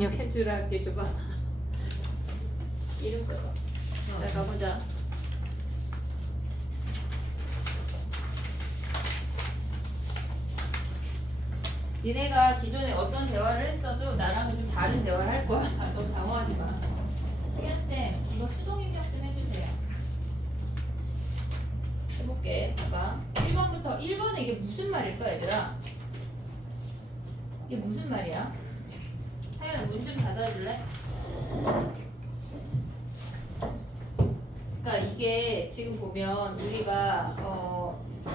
캡tura 할게 줘봐. 이름 써봐. 자 가보자. 니네가 기존에 어떤 대화를 했어도 나랑은 좀 다른 대화를 할 거야. 너무 당황하지 마. 승현쌤 이거 수동 입력 좀 해주세요. 해볼게. 봐봐. 1번부터 1번에 이게 무슨 말일까 얘들아? 이게 무슨 말이야? 하연아 문 좀 닫아줄래? 그러니까 이게 지금 보면 우리가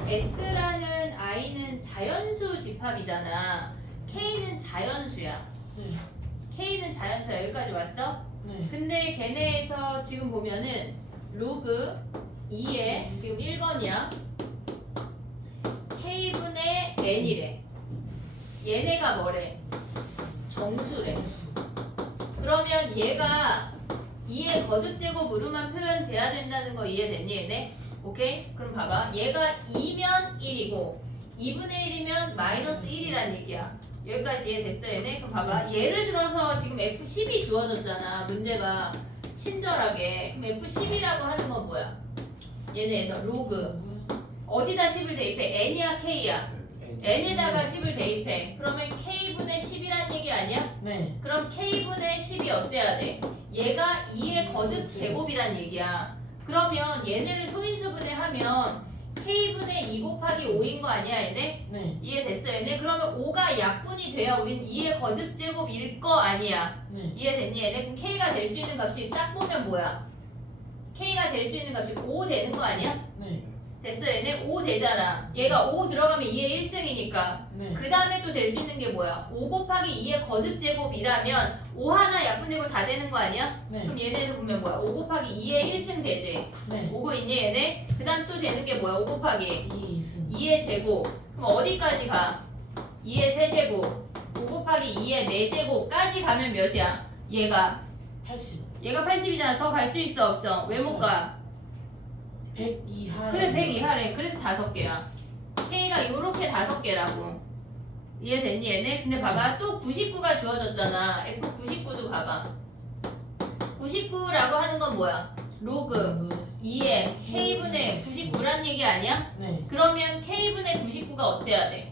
S라는 I는 자연수 집합이잖아. K는 자연수야. K는 자연수야. 여기까지 왔어? 네. 근데 걔네에서 지금 보면은 로그 2에 지금 1번이야. K분의 N이래. 얘네가 뭐래? 정수래. 그러면 얘가 2의 거듭제곱으로만 표현돼야 된다는 거 이해됐니 얘네? 오케이? 그럼 봐봐. 얘가 2면 1이고 2분의 1이면 마이너스 1이란 얘기야. 여기까지 이해됐어 얘네? 그럼 봐봐. 예를 들어서 지금 F10이 주어졌잖아. 문제가 친절하게. 그럼 F10이라고 하는 건 뭐야? 얘네에서 로그 어디다 10을 대입해? N이야 K야? N에다가 10을 대입해. 그러면 K분의 10이란 얘기 아니야? 네. 그럼 K분의 10이 어때야 돼? 얘가 2의 거듭 제곱이란 얘기야. 그러면 얘네를 소인수분해 하면 K분의 2 곱하기 5인 거 아니야 얘네? 네. 이해됐어 얘네? 그러면 5가 약분이 돼야 우린 2의 거듭 제곱일 거 아니야. 네. 이해됐니 얘네? 그럼 K가 될 수 있는 값이 딱 보면 뭐야? K가 될 수 있는 값이 5 되는 거 아니야? 네. 됐어 얘네? 5 되잖아. 얘가 5 들어가면 2의 1승이니까 네. 그 다음에 또 될 수 있는 게 뭐야? 5 곱하기 2의 거듭제곱이라면 5 하나 약분되고 다 되는 거 아니야? 네. 그럼 얘네에서 보면 뭐야? 5 곱하기 2의 1승 되지? 네. 오고 있니 얘네? 그 다음 또 되는 게 뭐야? 5 곱하기 2승. 2의 제곱. 그럼 어디까지 가? 2의 세제곱 5 곱하기 2의 4제곱까지 가면 몇이야? 얘가 80. 80이잖아. 더 갈 수 있어 없어? 왜 못 가? 100 이하. 그래 100 이하래. 그래서 5개야. K가 요렇게 5개라고. 이해됐니 얘네? 근데 봐봐 또 99가 주어졌잖아. F99도 가봐. 99라고 하는 건 뭐야? 로그 2의 K분의 99란 얘기 아니야? 네. 그러면 K분의 99가 어때야 돼?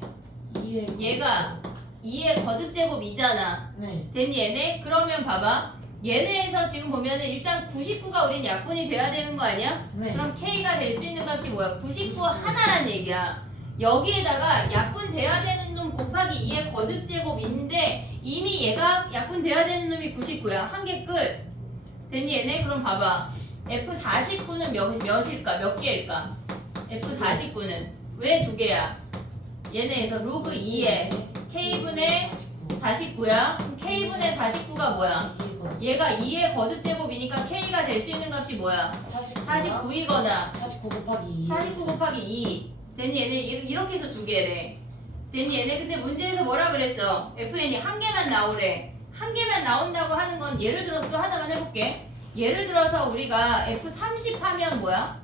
2의 얘가 2의 거듭제곱이잖아. 네. 됐니 얘네? 그러면 봐봐 얘네에서 지금 보면은 일단 99가 우린 약분이 돼야 되는 거 아니야? 네. 그럼 K가 될 수 있는 값이 뭐야? 99 하나란 얘기야. 여기에다가 약분돼야 되는 놈 곱하기 2의 거듭제곱인데 이미 얘가 약분돼야 되는 놈이 99야. 한 개 끝. 됐니 얘네? 그럼 봐봐. F49는 몇일까? 몇 개일까? F49는 왜 2개야? 얘네에서 로그 2에 K분의 49야? 그럼 K분의 49가 뭐야? 얘가 2의 거듭제곱이니까 K가 될 수 있는 값이 뭐야? 49이거나 49 곱하기 2. 49 곱하기 2. 됐니 얘네? 이렇게 해서 2개래. 됐니 얘네? 근데 문제에서 뭐라 그랬어? FN이 한 개만 나오래. 한 개만 나온다고 하는 건 예를 들어서 또 하나만 해볼게. 예를 들어서 우리가 F30 하면 뭐야?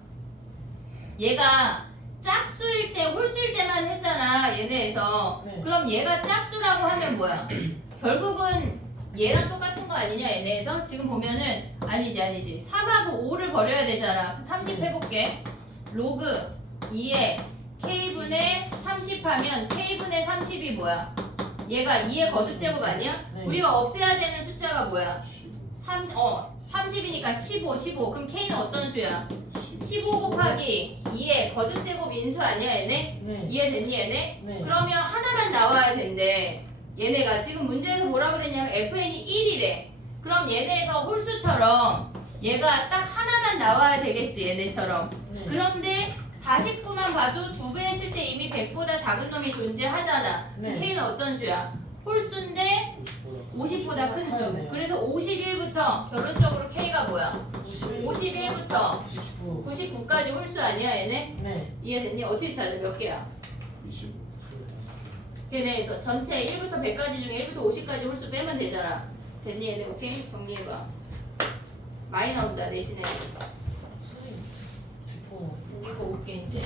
얘가 짝수일 때 홀수일 때만 했잖아 얘네에서. 네. 그럼 얘가 짝수라고 하면 뭐야? 결국은 얘랑 똑같은 거 아니냐 얘네에서? 지금 보면은 아니지 3하고 5를 버려야 되잖아. 30 해볼게. 로그 2에 K분의 30 하면 K분의 30이 뭐야? 얘가 2의 거듭제곱 아니야? 네. 우리가 없애야 되는 숫자가 뭐야? 30이니까 15. 그럼 K는 어떤 수야? 15 곱하기 2의 거듭제곱 인수 아니야 얘네? 네. 이해됐니 얘네? 네. 그러면 하나만 나와야 된대. 얘네가 지금 문제에서 뭐라 그랬냐면 FN이 1이래. 그럼 얘네에서 홀수처럼 얘가 딱 하나만 나와야 되겠지 얘네처럼. 네. 그런데 49만 봐도 2배 했을 때 이미 100보다 작은 놈이 존재하잖아. 네. K는 어떤 수야? 홀수인데 50보다 큰 수. 커요. 그래서 51부터 결론적으로 K가 뭐야? 51. 51부터 99. 99까지 홀수 아니야 얘네? 네. 이해됐니? 어떻게 찾아? 몇 개야? 25. 걔네에서 전체 1부터 100까지 중에 1부터 50까지 홀수 빼면 되잖아. 됐니 얘네? 오케이? 정리해봐. 많이 나온다 내신에. 선생님 제포. 이거 올게 이제.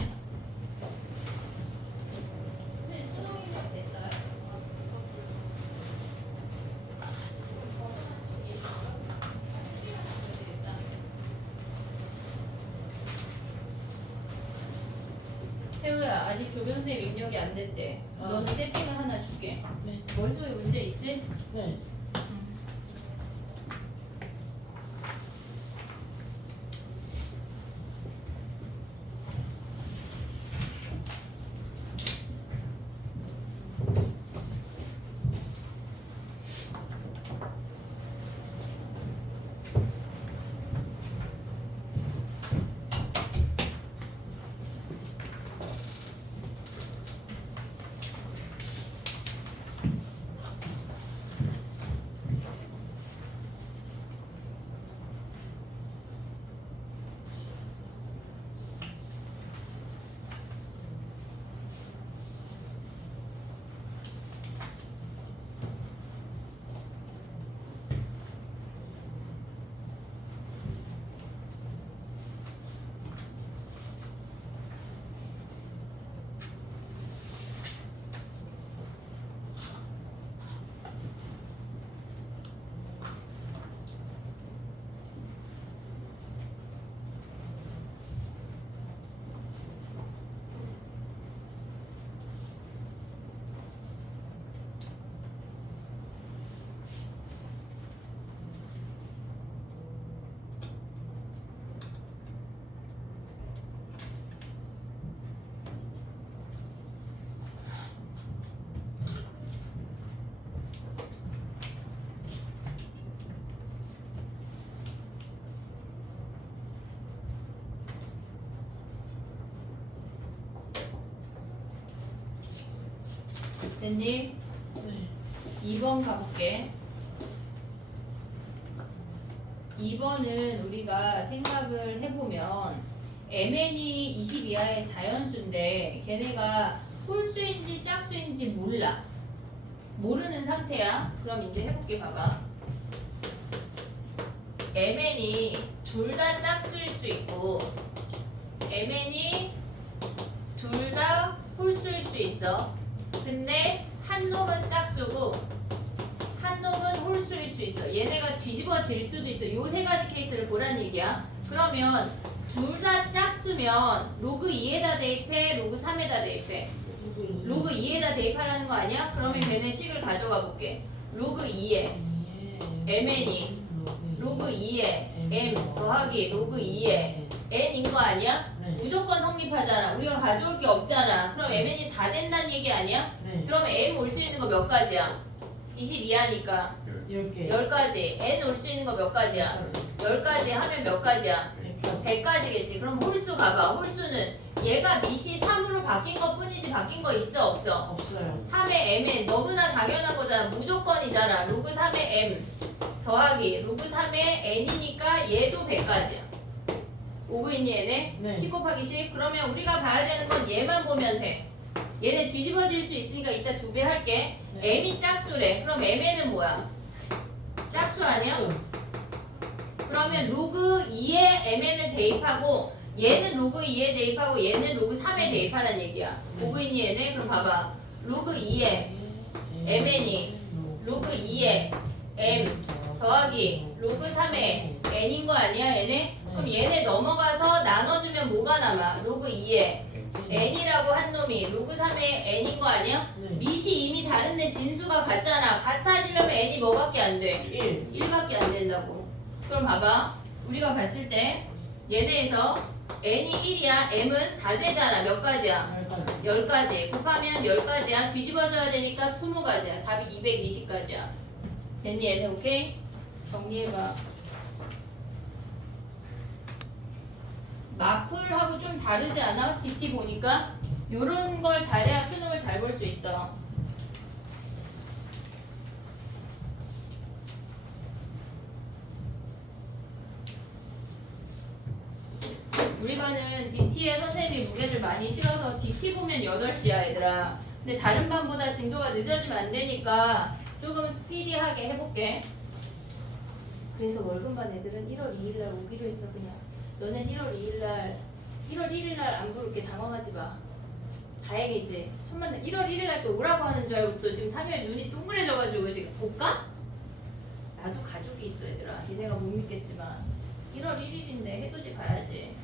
태우야 아직 조변선생님 입력이 안 됐대. 아. 너는 세팅을 하나 줄게. 네. 머릿속에 문제 있지? 네. 됐니? 네. 2번 가볼게. 2번은 우리가 생각을 해보면 mn이 20 이하의 자연수인데 걔네가 홀수인지 짝수인지 몰라. 모르는 상태야. 그럼 이제 해볼게. 봐봐. mn이 둘 다 짝수일 수 있고 mn이 둘 다 홀수일 수 있어. 근데 한 놈은 짝수고 한 놈은 홀수일 수 있어. 얘네가 뒤집어질 수도 있어. 요 세 가지 케이스를 보란 얘기야. 그러면 둘 다 짝수면 로그 2에다 대입해, 로그 3에다 대입해. 로그 2에다 대입하라는 거 아니야? 그러면 걔네 식을 가져가 볼게. 로그 2에 mn이 로그 2에 m 더하기 로그 2에 n인 거 아니야? 네. 무조건 성립하잖아. 우리가 가져올 게 없잖아. 그럼 mn이 다 된다는 얘기 아니야? 네. 그러면 m 올 수 있는 거 몇 가지야? 22하니까 10개. 10가지. n 올 수 있는 거 몇 가지야? 10가지 하면 몇 가지야? 100가지. 100가지겠지. 그럼 홀수 가봐. 홀수는 얘가 밑이 3으로 바뀐 것 뿐이지 바뀐 거 있어 없어? 없어요. 3의 mn 너무나 당연한 거잖아. 무조건이잖아. 로그 3의 m 더하기 로그 3의 n이니까 얘도 100가지야. 오고 있니 얘네? 네. 10 곱하기 10. 그러면 우리가 봐야 되는 건 얘만 보면 돼. 얘네 뒤집어질 수 있으니까 이따 2배 할게. 네. m이 짝수래. 그럼 mn은 뭐야? 짝수 아니야? 수. 그러면 로그 2에 mn을 대입하고 얘는 로그 2에 대입하고 얘는 로그 3에 대입하라는 얘기야. 보고 있니 얘네? 그럼 봐봐. 로그 2에 mn이 로그 2에 m 더하기 로그 3에 n인 거 아니야 얘네? 그럼 얘네 넘어가서 나눠주면 뭐가 남아? 로그 2에 n이라고 한 놈이 로그 3에 n인 거 아니야? 네. 밑이 이미 다른데 진수가 같잖아. 같아지려면 n이 뭐밖에 안 돼? 1. 1밖에 안 된다고. 그럼 봐봐. 우리가 봤을 때 얘네에서 n이 1이야. m은 다 되잖아. 몇 가지야? 10가지. 10가지. 곱하면 10가지야. 뒤집어져야 되니까 20가지야. 답이 220가지야. 됐니 얘네? 오케이? 정리해봐. 마플하고 좀 다르지 않아? DT 보니까? 요런 걸 잘해야 수능을 잘 볼 수 있어. 우리 반은 DT에 선생님이 무게를 많이 실어서 DT 보면 8시야 얘들아. 근데 다른 반보다 진도가 늦어지면 안 되니까 조금 스피디하게 해볼게. 그래서 월급반 애들은 1월 2일날 오기로 했어. 그냥 너넨 1월 1일날 안 부를게. 당황하지 마. 다행이지. 천만 1월 1일날 또 오라고 하는 줄 알고 또 지금 상현이 눈이 동그래져가지고 지금 올까? 나도 가족이 있어 얘들아. 니네가 못 믿겠지만 1월 1일인데 해돋이 봐야지.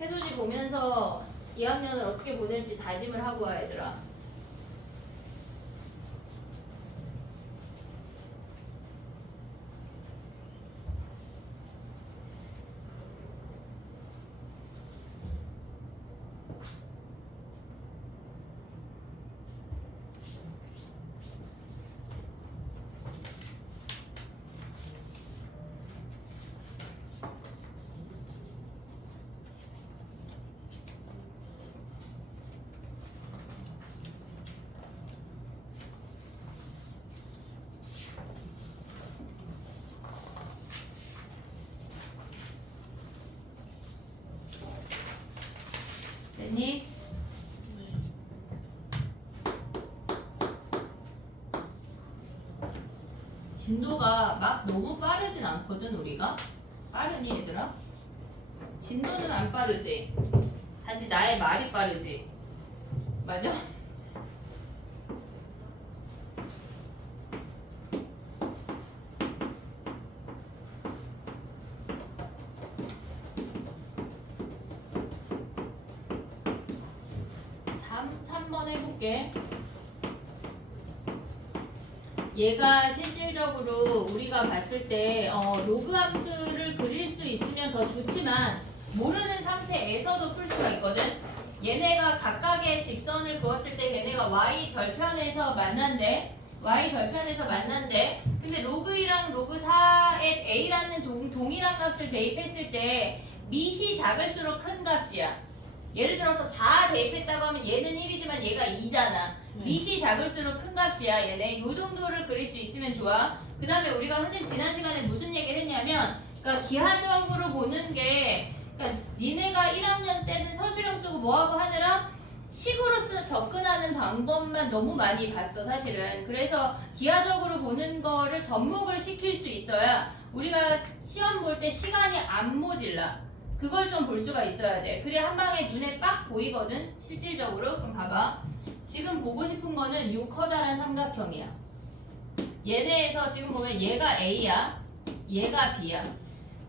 해돋이 보면서 2학년을 어떻게 보낼지 다짐을 하고 와 얘들아. 됐니? 진도가 막 너무 빠르진 않거든 우리가. 빠르니 얘들아? 진도는 안 빠르지. 단지 나의 말이 빠르지. 맞아? 삼 번 해볼게. 얘가 실질적으로 우리가 봤을 때 로그 함수를 그릴 수 있으면 더 좋지만 모르는 상태에서도 풀 수가 있거든. 얘네가 각각의 직선을 그었을 때 얘네가 y절편에서 만난대. y절편에서 만난대. 근데 로그 2랑 로그 4에 a라는 동일한 값을 대입했을 때 밑이 작을수록 큰 값이야. 예를 들어서 4 대입했다고 하면 얘는 1이지만 얘가 2잖아. 밑이 작을수록 큰 값이야 얘네. 요 정도를 그릴 수 있으면 좋아. 그 다음에 우리가 선생님 지난 시간에 무슨 얘기를 했냐면 그러니까 기하적으로 보는 게 그러니까 니네가 1학년 때는 서술형 쓰고 뭐하고 하느라 식으로 접근하는 방법만 너무 많이 봤어 사실은. 그래서 기하적으로 보는 거를 접목을 시킬 수 있어야 우리가 시험 볼 때 시간이 안 모질라. 그걸 좀 볼 수가 있어야 돼. 그래 한 방에 눈에 빡 보이거든 실질적으로. 그럼 봐봐. 지금 보고 싶은 거는 요 커다란 삼각형이야. 얘네에서 지금 보면 얘가 A야. 얘가 B야.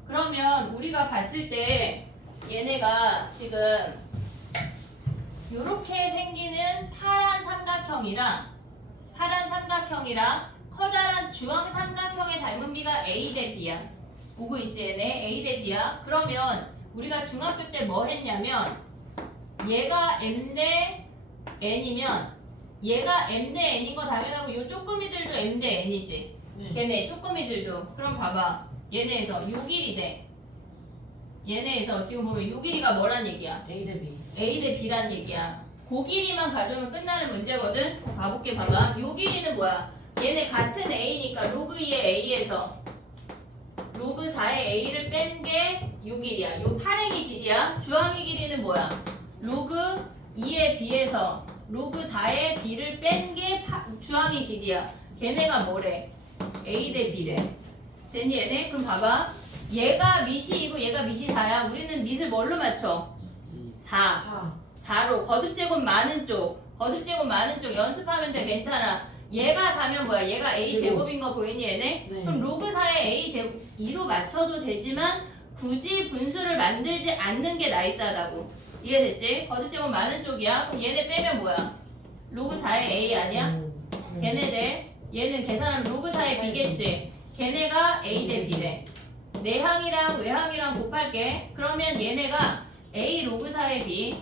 그러면 우리가 봤을 때 얘네가 지금 요렇게 생기는 파란 삼각형이랑 커다란 주황 삼각형의 닮은 비가 A 대 B야. 보고 있지 얘네? A 대 B야. 그러면 우리가 중학교 때 뭐 했냐면 얘가 M 대 N이면 얘가 M 대 N인 거 당연하고 요 쪼끄미들도 M 대 N이지. 걔네 쪼끄미들도. 그럼 봐봐. 얘네에서 요 길이 돼. 얘네에서 지금 보면 요 길이가 뭐란 얘기야? A 대 B. A 대 B란 얘기야. 그 길이만 가져오면 끝나는 문제거든. 자, 봐볼게 봐봐. 요 길이는 뭐야? 얘네 같은 A니까 로그 2의 A에서 로그 4의 A를 뺀 게 요 길이야. 요 파랭이 길이야. 주황이 길이는 뭐야? 로그 2의 B에서 로그 4의 B를 뺀 게 주황이 길이야. 걔네가 뭐래? A 대 B래. 됐니 얘네? 그럼 봐봐. 얘가 밑이 2고 얘가 밑이 4야. 우리는 밑을 뭘로 맞춰? 4. 4로. 거듭제곱 많은 쪽. 거듭제곱 많은 쪽 연습하면 돼. 괜찮아. 얘가 4면 뭐야? 얘가 A제곱인 거 보이니 얘네? 네. 그럼 로그 4에 A제곱 2로 맞춰도 되지만 굳이 분수를 만들지 않는 게 나이스하다고. 이해됐지? 거듭제곱 많은 쪽이야. 그럼 얘네 빼면 뭐야? 로그 4의 A 아니야? 걔네들 얘는 계산하면 로그 4의 B겠지? 걔네가 A 대 B래. 내항이랑 외항이랑 곱할게. 그러면 얘네가 A 로그 4의 B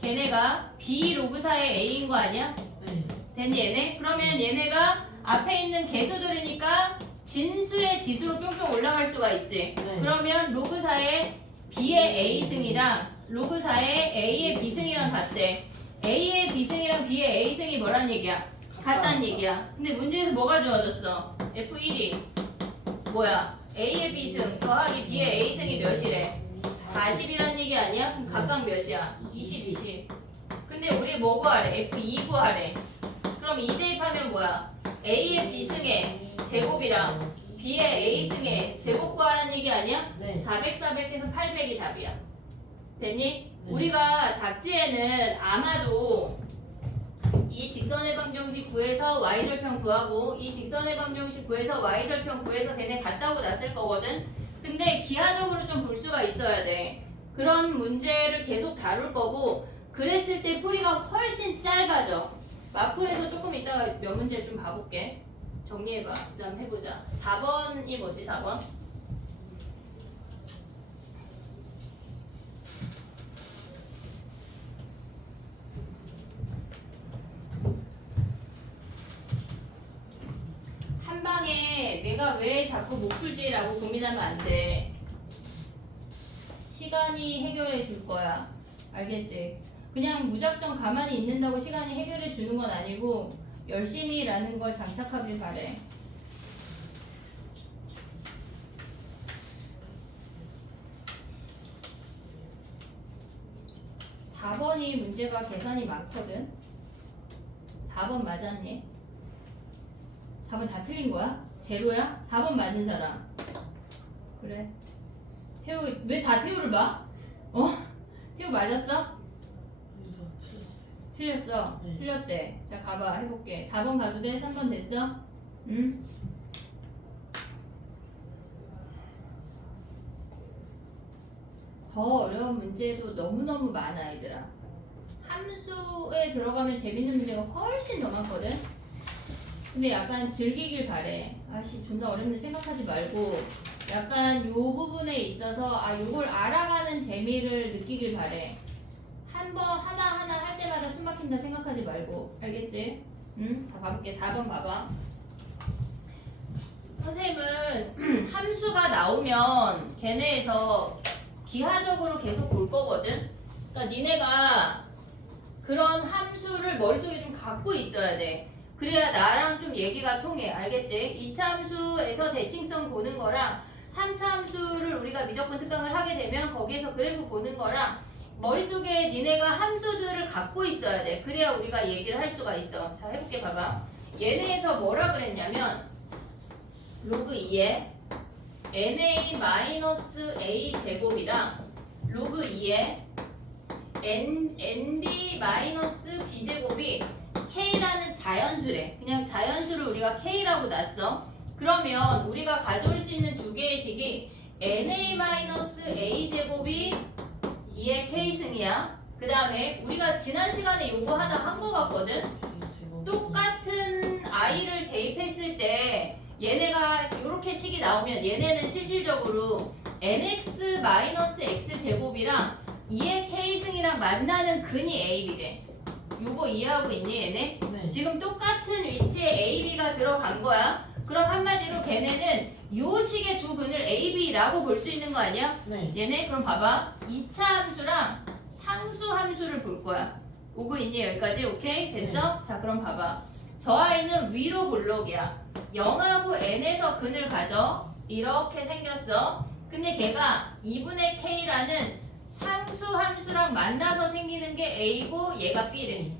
걔네가 B 로그 4의 A인 거 아니야? 네. 됐니 얘네? 그러면 얘네가 앞에 있는 개수들이니까 진수의 지수로 뿅뿅 올라갈 수가 있지. 네. 그러면 로그 4의 B의 A승이랑 로그 4의 A의 B승이랑 같대. A의 B승이랑 B의 A승이 뭐란 얘기야? 같다는 얘기야. 근데 문제에서 뭐가 주어졌어? F1이 뭐야? A의 B승 더하기 B의 A승이 몇이래? 40이란 얘기 아니야? 그럼 각각 몇이야? 20, 20. 근데 우리 뭐 구하래? F2 구하래. 그럼 2 대입하면 뭐야? A의 B승의 제곱이랑 B의 A승의 제곱 구하라는 얘기 아니야? 네. 400, 400해서 800이 답이야. 됐니? 네. 우리가 답지에는 아마도 이 직선의 방정식 구해서 y절편 구하고 이 직선의 방정식 구해서 y절편 구해서 걔네 같다고 났을 거거든. 근데 기하적으로 좀 볼 수가 있어야 돼. 그런 문제를 계속 다룰 거고 그랬을 때 풀이가 훨씬 짧아져. 마풀에서 조금 이따가 몇 문제 좀 봐볼게. 정리해봐. 그 다음 해보자. 4번이 뭐지 4번? 한 방에 내가 왜 자꾸 못 풀지라고 고민하면 안 돼. 시간이 해결해 줄 거야. 알겠지? 그냥 무작정 가만히 있는다고 시간이 해결해 주는 건 아니고 열심히라는 걸 장착하길 바래. (4번이) 문제가 계산이 많거든. 4번 맞았니? 4번 다 틀린 거야? 제로야? 4번 맞은 사람. 그래. 태우 왜 다 태우를 봐? 어? 태우 맞았어? 그래서 틀렸어요. 틀렸어. 네. 틀렸대. 자 가봐 해볼게. 4번 가도 돼? 3번 됐어? 응? 더 어려운 문제도 너무너무 많아 얘들아. 함수에 들어가면 재밌는 문제가 훨씬 더 많거든. 근데 약간 즐기길 바래. 아씨 존나 어렵네 생각하지 말고 약간 요 부분에 있어서 아 요걸 알아가는 재미를 느끼길 바래. 한 번 하나하나 할 때마다 숨 막힌다 생각하지 말고. 알겠지? 응? 자 가볼게. 4번 봐봐. 선생님은 함수가 나오면 걔네에서 기하적으로 계속 볼 거거든. 그러니까 니네가 그런 함수를 머릿속에 좀 갖고 있어야 돼. 그래야 나랑 좀 얘기가 통해. 알겠지? 2차 함수에서 대칭성 보는 거랑 3차 함수를 우리가 미적분 특강을 하게 되면 거기에서 그래프 보는 거랑 머릿속에 니네가 함수들을 갖고 있어야 돼. 그래야 우리가 얘기를 할 수가 있어. 자 해볼게 봐봐. 얘네에서 뭐라 그랬냐면 로그 2에 na-a 제곱이랑 로그 2에 nb-b 제곱이 k라는 자연수래. 그냥 자연수를 우리가 k라고 놨어. 그러면 우리가 가져올 수 있는 두 개의 식이 na-a 제곱이 2의 k승이야. 그 다음에 우리가 지난 시간에 요거 하나 한 거 같거든. 똑같은 i를 대입했을 때 얘네가 이렇게 식이 나오면 얘네는 실질적으로 nx-x 제곱이랑 2의 k승이랑 만나는 근이 ab래. 요거 이해하고 있니 얘네? 네. 지금 똑같은 위치에 ab가 들어간 거야. 그럼 한마디로 걔네는 요 식의 두 근을 ab라고 볼 수 있는 거 아니야? 네. 얘네 그럼 봐봐. 2차 함수랑 상수 함수를 볼 거야. 오고 있니 여기까지? 오케이? 됐어? 자 그럼 봐봐. 저 아이는 위로 볼록이야. 0하고 n에서 근을 가져. 이렇게 생겼어. 근데 걔가 2분의 k라는 상수 함수랑 만나서 생기는 게 a고 얘가 b래.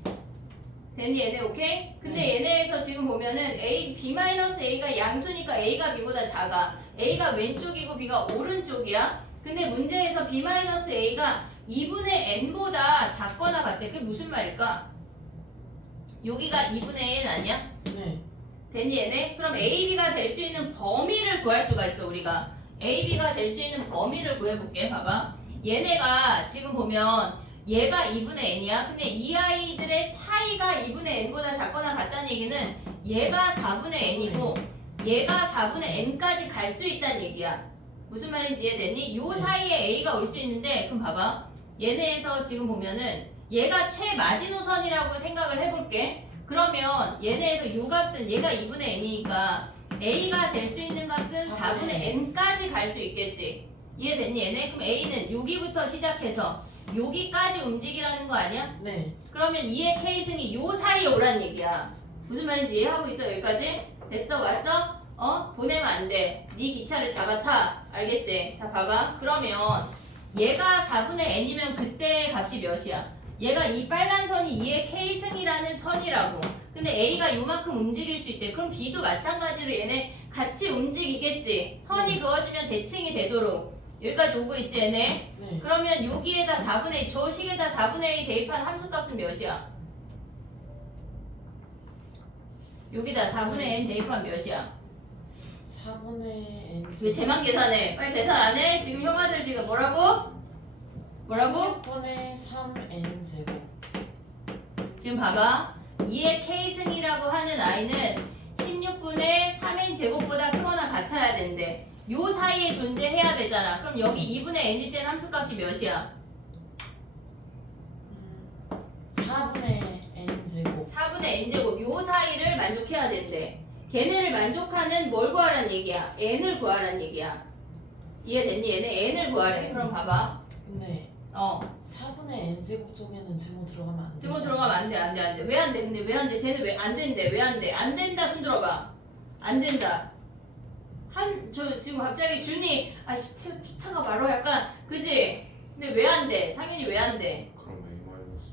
됐니 얘네 오케이? 근데 네. 얘네에서 지금 보면은 a, b-a가 양수니까 a가 b보다 작아. a가 왼쪽이고 b가 오른쪽이야. 근데 문제에서 b-a가 2분의 n보다 작거나 같대. 그게 무슨 말일까? 여기가 2분의 n 아니야? 네. 됐니 얘네? 그럼 ab가 될 수 있는 범위를 구할 수가 있어 우리가. ab가 될 수 있는 범위를 구해볼게. 봐봐. 얘네가 지금 보면 얘가 2분의 n이야. 근데 이 아이들의 차이가 2분의 n보다 작거나 같다는 얘기는 얘가 4분의 n이고 얘가 4분의 n까지 갈 수 있다는 얘기야. 무슨 말인지 이해됐니? 요 사이에 a가 올 수 있는데 그럼 봐봐. 얘네에서 지금 보면은 얘가 최마지노선이라고 생각을 해볼게. 그러면 얘네에서 요 값은 얘가 2분의 n이니까 a가 될 수 있는 값은 4분의 n까지 갈 수 있겠지. 이해됐니 얘네? 그럼 a는 여기부터 시작해서 여기까지 움직이라는 거 아니야? 네. 그러면 2의 k승이 요 사이에 오란 얘기야. 무슨 말인지 이해하고 있어 여기까지? 됐어? 왔어? 보내면 안 돼. 네 기차를 잡아타. 알겠지? 자 봐봐. 그러면 얘가 4분의 n이면 그때 값이 몇이야? 얘가 이 빨간 선이 2의 k승이라는 선이라고. 근데 a가 요만큼 움직일 수 있대. 그럼 b도 마찬가지로 얘네 같이 움직이겠지. 선이 그어지면 대칭이 되도록. 여기까지 오고 있지 얘네? 네. 그러면 여기에다 4분의 저 식에다 4분의 2 대입한 함수값은 몇이야? 여기다 4분의 n 대입한 몇이야? 4분의 n. 왜 쟤만 계산해? 빨리 계산 안 해? 지금 형아들 지금 뭐라고? 뭐라고? 16분의 3n 제곱. 지금 봐봐. 2의 k승이라고 하는 i는 16분의 3n 제곱보다 크거나 같아야 된대. 요 사이에 존재해야 되잖아. 그럼 여기 2분의 n일 때는 함수값이 몇이야? 4분의 n 제곱. 4분의 n제곱 요 사이를 만족해야 된대. 걔네를 만족하는 뭘 구하란 얘기야? n을 구하란 얘기야. 이해됐니? 얘네 n을 구하래. 그럼 봐봐. 근데 4분의 n 제곱 쪽에는 증오 들어가면 안 돼. 등호 들어가면 안 돼, 안 돼, 안 돼. 왜 안 돼? 근데 왜 안 돼? 쟤는 왜 안 된대? 왜 안 돼? 안 된다. 손 들어봐. 안 된다. 저 지금 갑자기 준이 아씨 쫓아가 말어 약간 그지? 근데 왜 안 돼? 상현이 왜 안 돼? 그럼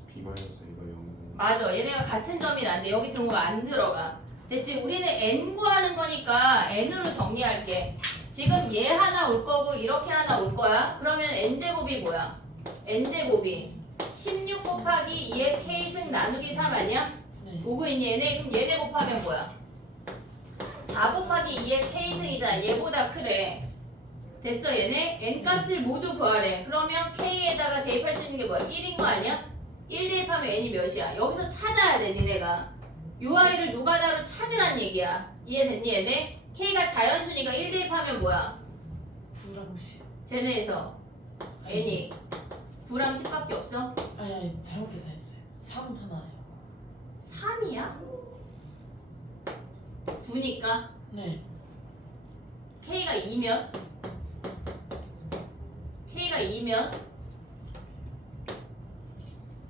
B-A가 0. 맞아. 얘네가 같은 점이란데 여기 등호가 안 들어가. 됐지? 우리는 n 구하는 거니까 n으로 정리할게. 지금 얘 하나 올 거고 이렇게 하나 올 거야. 그러면 n제곱이 뭐야? n제곱이 16 곱하기 2의 k승 나누기 3 아니야? 네. 보고 있니 얘네? 그럼 얘네 곱하면 뭐야? 4 곱하기 2의 k승이잖아. 얘보다 크래. 됐어 얘네? n 값을 모두 구하래. 그러면 k에다가 대입할 수 있는 게 뭐야? 1인 거 아니야? 1 대입하면 n이 몇이야? 여기서 찾아야 돼 니네가. 요 아이를 노가다로 찾으란 얘기야. 이해됐니 얘네? k가 자연수니까 1 대입하면 뭐야? 9랑 10. 쟤네에서 n이 9랑 10밖에 없어? 아니 잘못 계산했어요. 3 하나요. 3이야? 9니까 네. k가 2면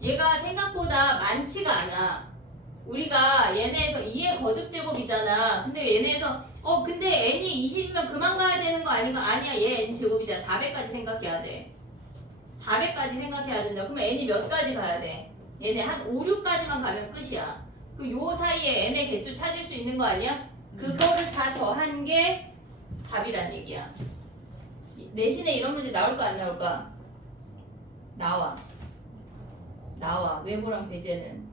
얘가 생각보다 많지가 않아. 우리가 얘네에서 2의 거듭제곱이잖아. 근데 얘네에서 근데 n이 20이면 그만 가야 되는 거 아닌가? 아니야. 얘 n 제곱이잖아. 400까지 생각해야 돼. 400까지 생각해야 된다. 그러면 n이 몇 가지 가야 돼? 얘네 한 5, 6까지만 가면 끝이야. 그 요 사이에 n의 개수 찾을 수 있는 거 아니야? 그거를 다 더한 게 답이란 얘기야. 내신에 이런 문제 나올까 안 나올까? 나와. 외고랑 배제는.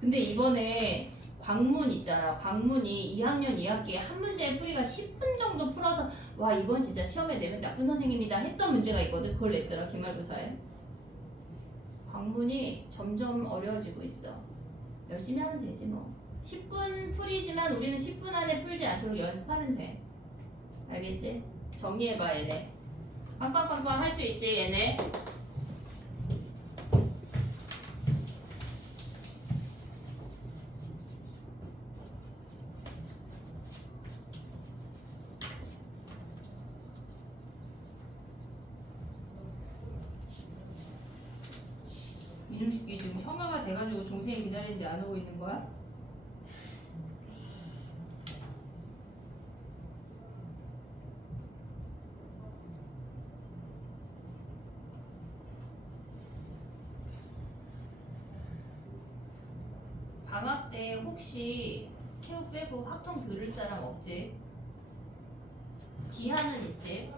근데 이번에 광문 있잖아. 광문이 2학년 2학기에 한 문제의 풀이가 10분 정도 풀어서 와 이건 진짜 시험에 내면 나쁜 선생님이다 했던 문제가 있거든. 그걸 냈더라 기말고사에. 광문이 점점 어려워지고 있어. 열심히 하면 되지 뭐. 10분 풀이지만 우리는 10분 안에 풀지 않도록 연습하면 돼. 알겠지? 정리해봐 얘네. 빵빵빵빵 할 수 있지 얘네. 이놈 새끼 지금 혐오가 돼가지고 동생이 기다리는데 안 오고 있는 거야? 방학 때 혹시 태우 빼고 학통 들을 사람 없지? 기한은 있지?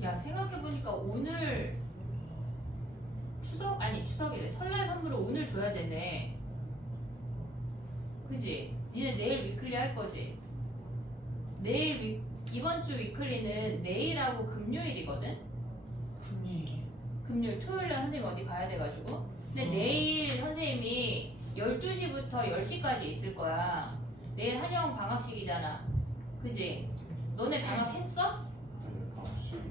야 생각해보니까 오늘 추석이래. 설날 선물을 오늘 줘야 되네. 그지? 니네 내일 위클리 할 거지? 이번 주 위클리는 내일하고 금요일이거든? 금요일 토요일에 선생님 어디 가야 돼가지고. 근데 내일 선생님이 12시부터 10시까지 있을 거야. 내일 한영 방학식이잖아. 그지? 너네 방학했어?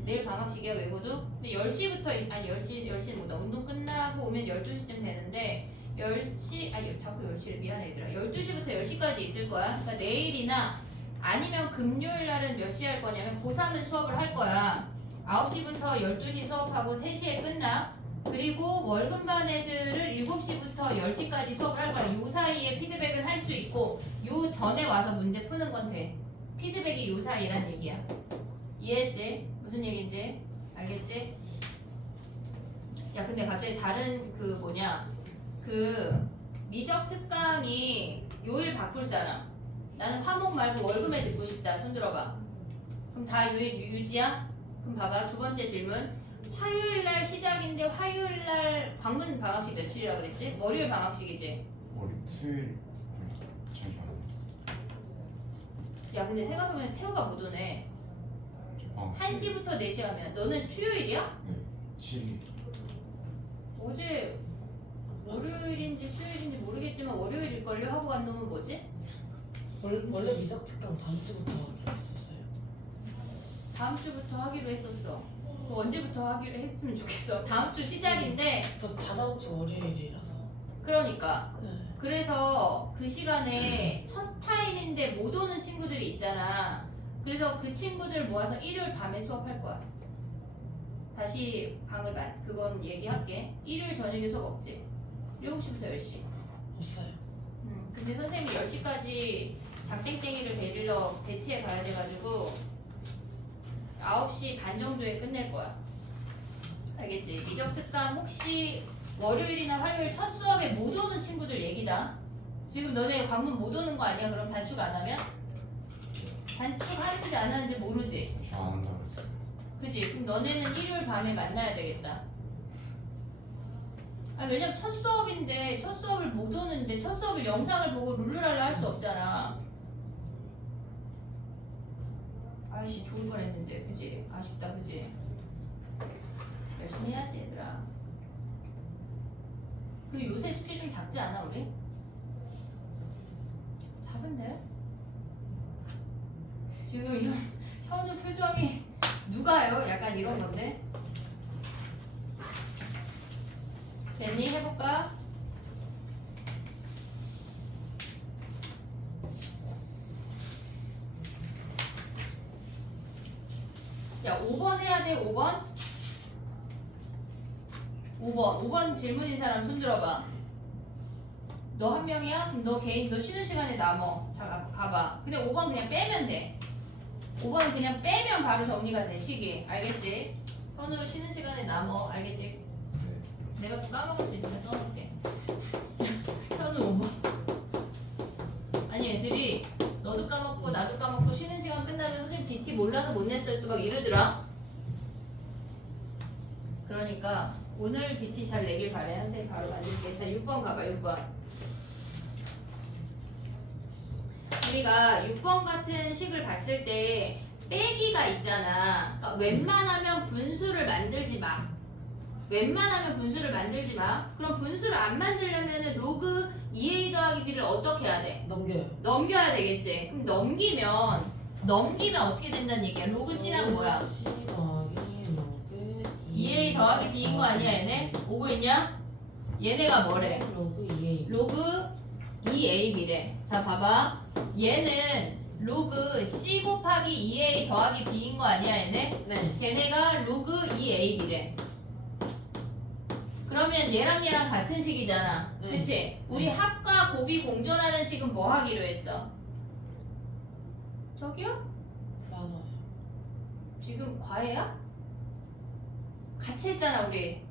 내일 방학식이야 외고도? 근데 10시부터 아니 10시는 뭐다. 운동 끝나고 오면 12시쯤 되는데 10시 자꾸 10시를 미안해 얘들아. 12시부터 10시까지 있을 거야. 그러니까 내일이나 아니면 금요일 날은 몇 시에 할 거냐면 고3은 수업을 할 거야. 9시부터 12시 수업하고 3시에 끝나. 그리고 월급반 애들을 7시부터 10시까지 수업을 할 거라. 요 사이에 피드백은 할 수 있고 요 전에 와서 문제 푸는 건 돼. 피드백이 요 사이란 얘기야. 이해했지? 무슨 얘기인지 알겠지? 야 근데 갑자기 다른 그 뭐냐 그 미적 특강이 요일 바꿀 사람. 나는 화목 말고 월급에 듣고 싶다. 손 들어봐. 그럼 다 요일 유지야? 그럼 봐봐. 두 번째 질문. 화요일 날 시작인데 화요일 날 방문 방학식 며칠이라고 그랬지? 월요일 방학식이지? 수요일 잠시만요. 야 근데 생각해보면 태호가 못 오네. 1시부터 4시 하면 너는 수요일이야? 네. 7일. 어제 월요일인지 수요일인지 모르겠지만 월요일일걸요? 하고 간 놈은 뭐지? 원래 미적 특강 다음 주부터 하기로 했었어요. 다음 주부터 하기로 했었어. 뭐 언제부터 하기로 했으면 좋겠어. 다음 주 시작인데 저 다다음 주 월요일이라서. 그러니까 네. 그래서 그 시간에 첫 타임인데 못 오는 친구들이 있잖아. 그래서 그 친구들 모아서 일요일 밤에 수업할 거야. 다시 방을 그건 얘기할게. 일요일 저녁에 수업 없지? 7시부터 10시. 없어요. 근데 선생님이 10시까지 장땡땡이를 데리러 대치해 가야 돼가지고 9시 반 정도에 끝낼 거야. 알겠지? 미적 특강 혹시 월요일이나 화요일 첫 수업에 못 오는 친구들 얘기다. 지금 너네 관문 못 오는 거 아니야? 그럼 단축 안 하면? 단축하는지 안 하는지 모르지? 안 한다고 그랬어요. 그지? 그럼 너네는 일요일 밤에 만나야 되겠다. 아니 왜냐면 첫 수업인데 첫 수업을 못 오는데 첫 수업을 영상을 보고 룰루랄라 할 수 없잖아. 아이씨 좋을 뻔했는데 그지? 아쉽다 그지? 열심히 해야지 얘들아. 그 요새 숙제 좀 작지 않아 우리? 작은데? 지금 현우 표정이 누가요? 약간 이런 건데? 됐니? 해볼까? 야 5번 해야 돼 5번? 5번 질문인 사람 손 들어봐. 너 한 명이야? 그럼 너 개인 너 쉬는 시간에 남어. 자 가봐. 근데 5번 그냥 빼면 돼. 5번은 그냥 빼면 바로 정리가 돼 시기. 알겠지? 현우 쉬는 시간에 남어. 알겠지? 네. 내가 또 까먹을 수 있으면 써놓을게. 현우 5번. 아니 애들이 너도 까먹고 나도 까먹고 쉬는 시간 끝나면 선생님 DT 몰라서 못 냈어요 또 막 이러더라. 그러니까 오늘 DT 잘 내길 바래. 선생님 바로 만들게. 자 6번 가봐 6번. 우리가 6번 같은 식을 봤을 때 빼기가 있잖아. 그러니까 웬만하면 분수를 만들지 마. 웬만하면 분수를 만들지 마. 그럼 분수를 안 만들려면 로그 2a 더하기 b를 어떻게 해야 돼? 넘겨요. 넘겨야 되겠지. 그럼 넘기면 어떻게 된다는 얘기야? 로그 c랑 뭐야? C 더하기 로그 2a 더하기 b인 거 아니야 얘네? 오고 있냐? 얘네가 뭐래? 로그 2A. 로그 2ab래. 자 봐봐. 얘는 로그 c 곱하기 2a 더하기 b인 거 아니야 얘네? 네. 걔네가 로그 2ab래. 그러면 얘랑 얘랑 같은 식이잖아. 네. 그치? 우리 합과 곱이 공존하는 식은 뭐 하기로 했어? 저기요? 나눠요. 지금 과외야? 같이 했잖아 우리.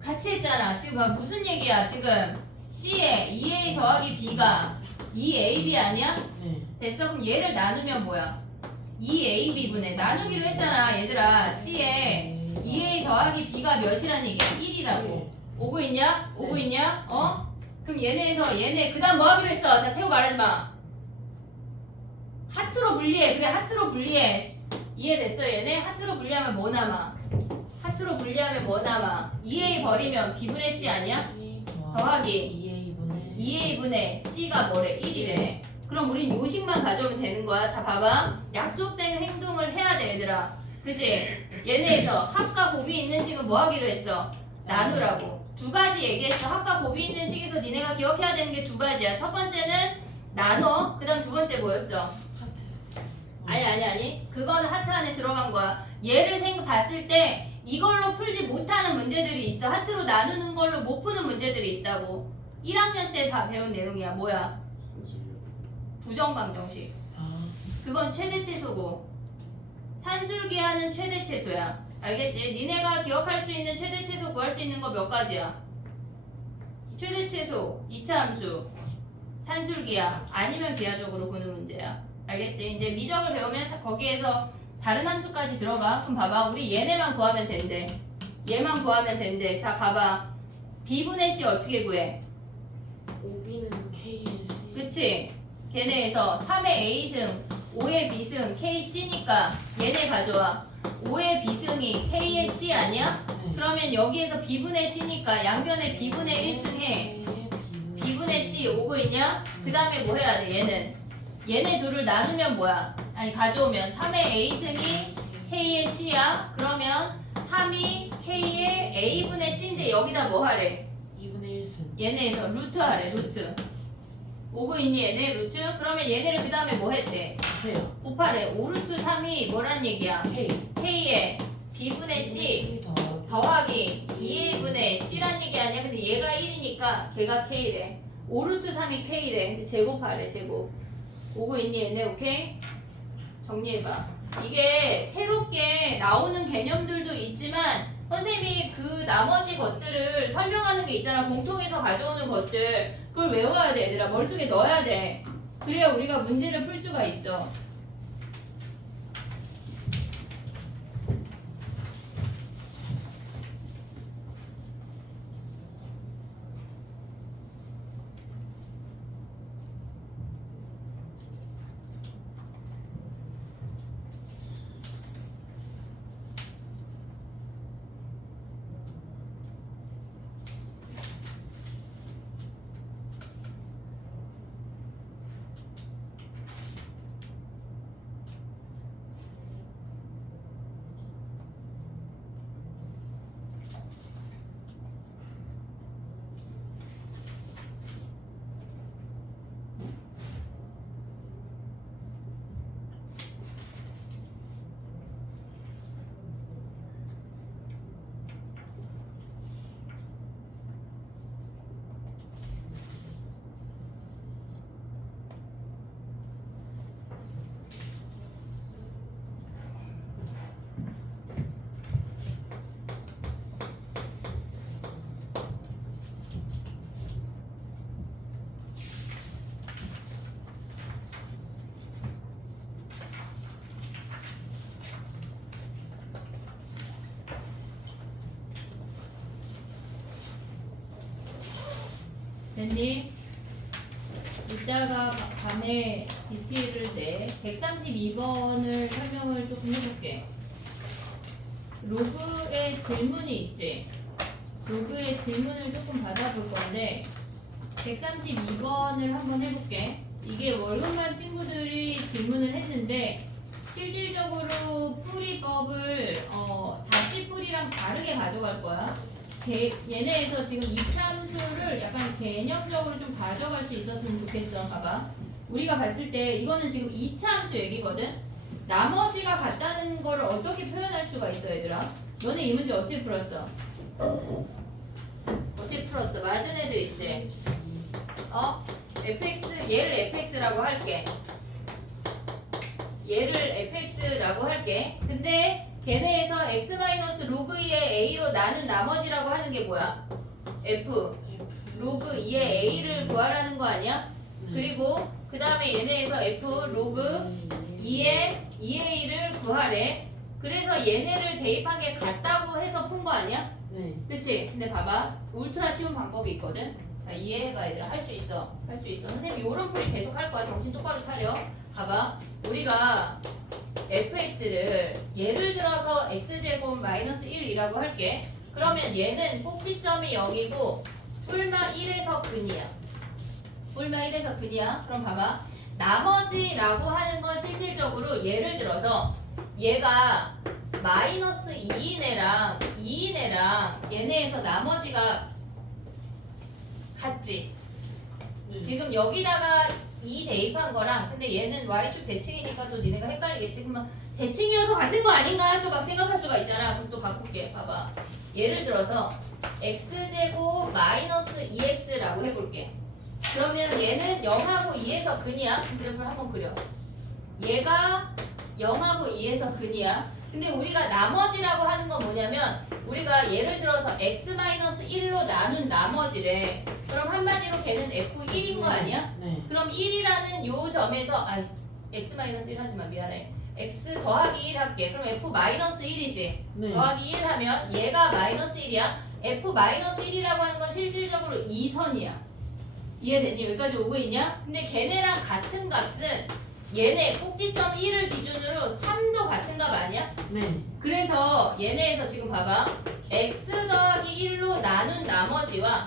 같이 했잖아. 지금 봐 무슨 얘기야 지금 C에 2A 더하기 B가 2AB 아니야? 네. 됐어? 그럼 얘를 나누면 뭐야? 2AB분의 나누기로 했잖아 얘들아. C에 2A 더하기 B가 몇이란 얘기야? 1이라고. 오고 있냐? 오고 네. 있냐? 어? 그럼 얘네에서 얘네 그 다음 뭐 하기로 했어? 자 태호 말하지 마. 하트로 분리해. 그래 하트로 분리해. 이해됐어 얘네? 하트로 분리하면 뭐 남아? 하트로 분리하면 뭐 남아? 2A 버리면 B분의 C 아니야? C 더하기 2A분의 2A분의 C가 뭐래? 1이래. 그럼 우린 요식만 가져오면 되는 거야. 자 봐봐. 약속된 행동을 해야 돼 얘들아. 그치? 얘네에서 합과 곱이 있는 식은 뭐 하기로 했어? 나누라고. 두 가지 얘기했어. 합과 곱이 있는 식에서 니네가 기억해야 되는 게 두 가지야. 첫 번째는 나눠. 그 다음 두 번째 뭐였어? 하트. 아니 그건 하트 안에 들어간 거야. 얘를 봤을 때 이걸로 풀지 못하는 문제들이 있어. 하트로 나누는 걸로 못 푸는 문제들이 있다고. 1학년 때 다 배운 내용이야. 뭐야? 산술기호. 부정방정식. 아, 그건 최대 최소고 산술기하는 최대 최소야. 알겠지? 니네가 기억할 수 있는 최대 최소 구할 수 있는 거 몇 가지야? 최대 최소, 2차 함수, 산술기하 아니면 기하적으로 보는 문제야. 알겠지? 이제 미적을 배우면 거기에서 다른 함수까지 들어가. 그럼 봐봐. 우리 얘네만 구하면 된대. 얘만 구하면 된대. 자, 봐봐. B분의 C 어떻게 구해? 5B는 K의 C. 그치? 걔네에서 3의 A승, 5의 B승, KC니까 얘네 가져와. 5의 B승이 K의 C 아니야? 네. 그러면 여기에서 B분의 C니까 양변에 B분의 1승 해. B분의 C 오고 있냐? 그 다음에 뭐 해야 돼? 얘네 둘을 나누면 뭐야? 아니 가져오면 3의 A승이 K의 C야. 그러면 3이 K의 A분의 C인데 여기다 뭐 하래? 2분의 1승. 얘네에서 루트 하래. 루트. 오고 있니 얘네 루트? 그러면 얘네를 그 다음에 뭐 했대? 해요. 곱하래. 5루트 3이 뭐란 얘기야? K. K의 B분의 C 더하기 2A분의 C란 얘기 아니야? 근데 얘가 1이니까 걔가 K래. 5루트 3이 K래. 근데 제곱하래. 제곱. 오고 있니 얘네? 오케이? 정리해봐. 이게 새롭게 나오는 개념들도 있지만 선생님이 그 나머지 것들을 설명하는 게 있잖아. 공통해서 가져오는 것들. 그걸 외워야 돼 얘들아. 머릿속에 넣어야 돼. 그래야 우리가 문제를 풀 수가 있어. 됐니? 이따가 밤에 DT를 내 132번을 설명을 조금 해볼게. 로그에 질문이 있지? 로그에 질문을 조금 받아볼 건데 132번을 한번 해볼게. 이게 월급만 친구들이 질문을 했는데 실질적으로 풀이법을 다찌풀이랑 다르게 가져갈 거야. 얘네에서 지금 2차 함수를 약간 개념적으로 좀 가져갈 수 있었으면 좋겠어. 봐봐. 우리가 봤을 때 이거는 지금 2차 함수 얘기거든. 나머지가 같다는 거를 어떻게 표현할 수가 있어 얘들아? 너네 이 문제 어떻게 풀었어? 어떻게 풀었어? 맞은 애들 있지? fx 얘를 fx라고 할게. 얘를 fx라고 할게. 근데 걔네에서 x 로그 2의 a로 나눈 나머지라고 하는 게 뭐야? f 로그 2의 a를 구하라는 거 아니야? 그리고 그 다음에 얘네에서 f 로그 2의 2a를 구하래. 그래서 얘네를 대입한 게 같다고 해서 푼 거 아니야? 네. 그치? 근데 봐봐. 울트라 쉬운 방법이 있거든. 자, 이해해봐 얘들아. 할 수 있어. 할 수 있어. 선생님 요런 풀이 계속 할 거야. 정신 똑바로 차려. 봐봐. 우리가 fx를 예를 들어서 x제곱 마이너스 1이라고 할게. 그러면 얘는 꼭지점이 0이고 뿔마 1에서 근이야. 뿔마 1에서 근이야. 그럼 봐봐. 나머지라고 하는 건 실질적으로 예를 들어서 얘가 마이너스 2인 애랑 2인 애랑 얘네에서 나머지가 같지. 네. 지금 여기다가 2 대입한 거랑 근데 얘는 y축 대칭이니까 또 니네가 헷갈리겠지. 그러면 대칭이어서 같은 거 아닌가 또 막 생각할 수가 있잖아. 그럼 또 바꿀게. 봐봐. 예를 들어서 x제곱 마이너스 2x라고 해볼게. 그러면 얘는 0하고 2에서 근이야. 그래프를 한번 그려. 얘가 0하고 2에서 근이야. 근데 우리가 나머지라고 하는 건 뭐냐면 우리가 예를 들어서 x-1로 나눈 나머지래. 그럼 한마디로 걔는 f1인 거 아니야? 네. 그럼 1이라는 요 점에서 x-1 하지마 미안해. x 더하기 1 할게. 그럼 f-1이지. 네. 더하기 1 하면 얘가 마이너스 1이야. f-1이라고 하는 건 실질적으로 2선이야. 이해됐니? 여기까지 오고 있냐? 근데 걔네랑 같은 값은 얘네 꼭지점 1을 기준으로 3도 같은 값 아니야? 네. 그래서 얘네에서 지금 봐봐. x 더하기 1로 나눈 나머지와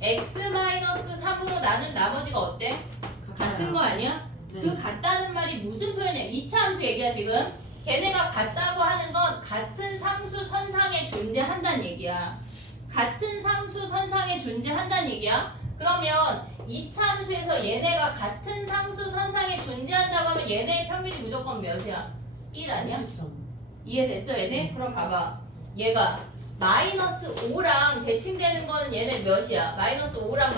x-3으로 나눈 나머지가 어때? 같은 거 아니야? 네. 그 같다는 말이 무슨 표현이야? 2차 함수 얘기야 지금. 걔네가 같다고 하는 건 같은 상수 선상에 존재한다는 얘기야. 같은 상수 선상에 존재한다는 얘기야. 그러면 2차 함수에서 얘네가 같은 상수 선상에 존재한다고 하면 얘네의 평균이 무조건 몇이야? 1 아니야? 10점. 이해됐어 얘네? 그럼 봐봐. 얘가 마이너스 5랑 대칭되는 거는 얘네 몇이야? 마이너스 5랑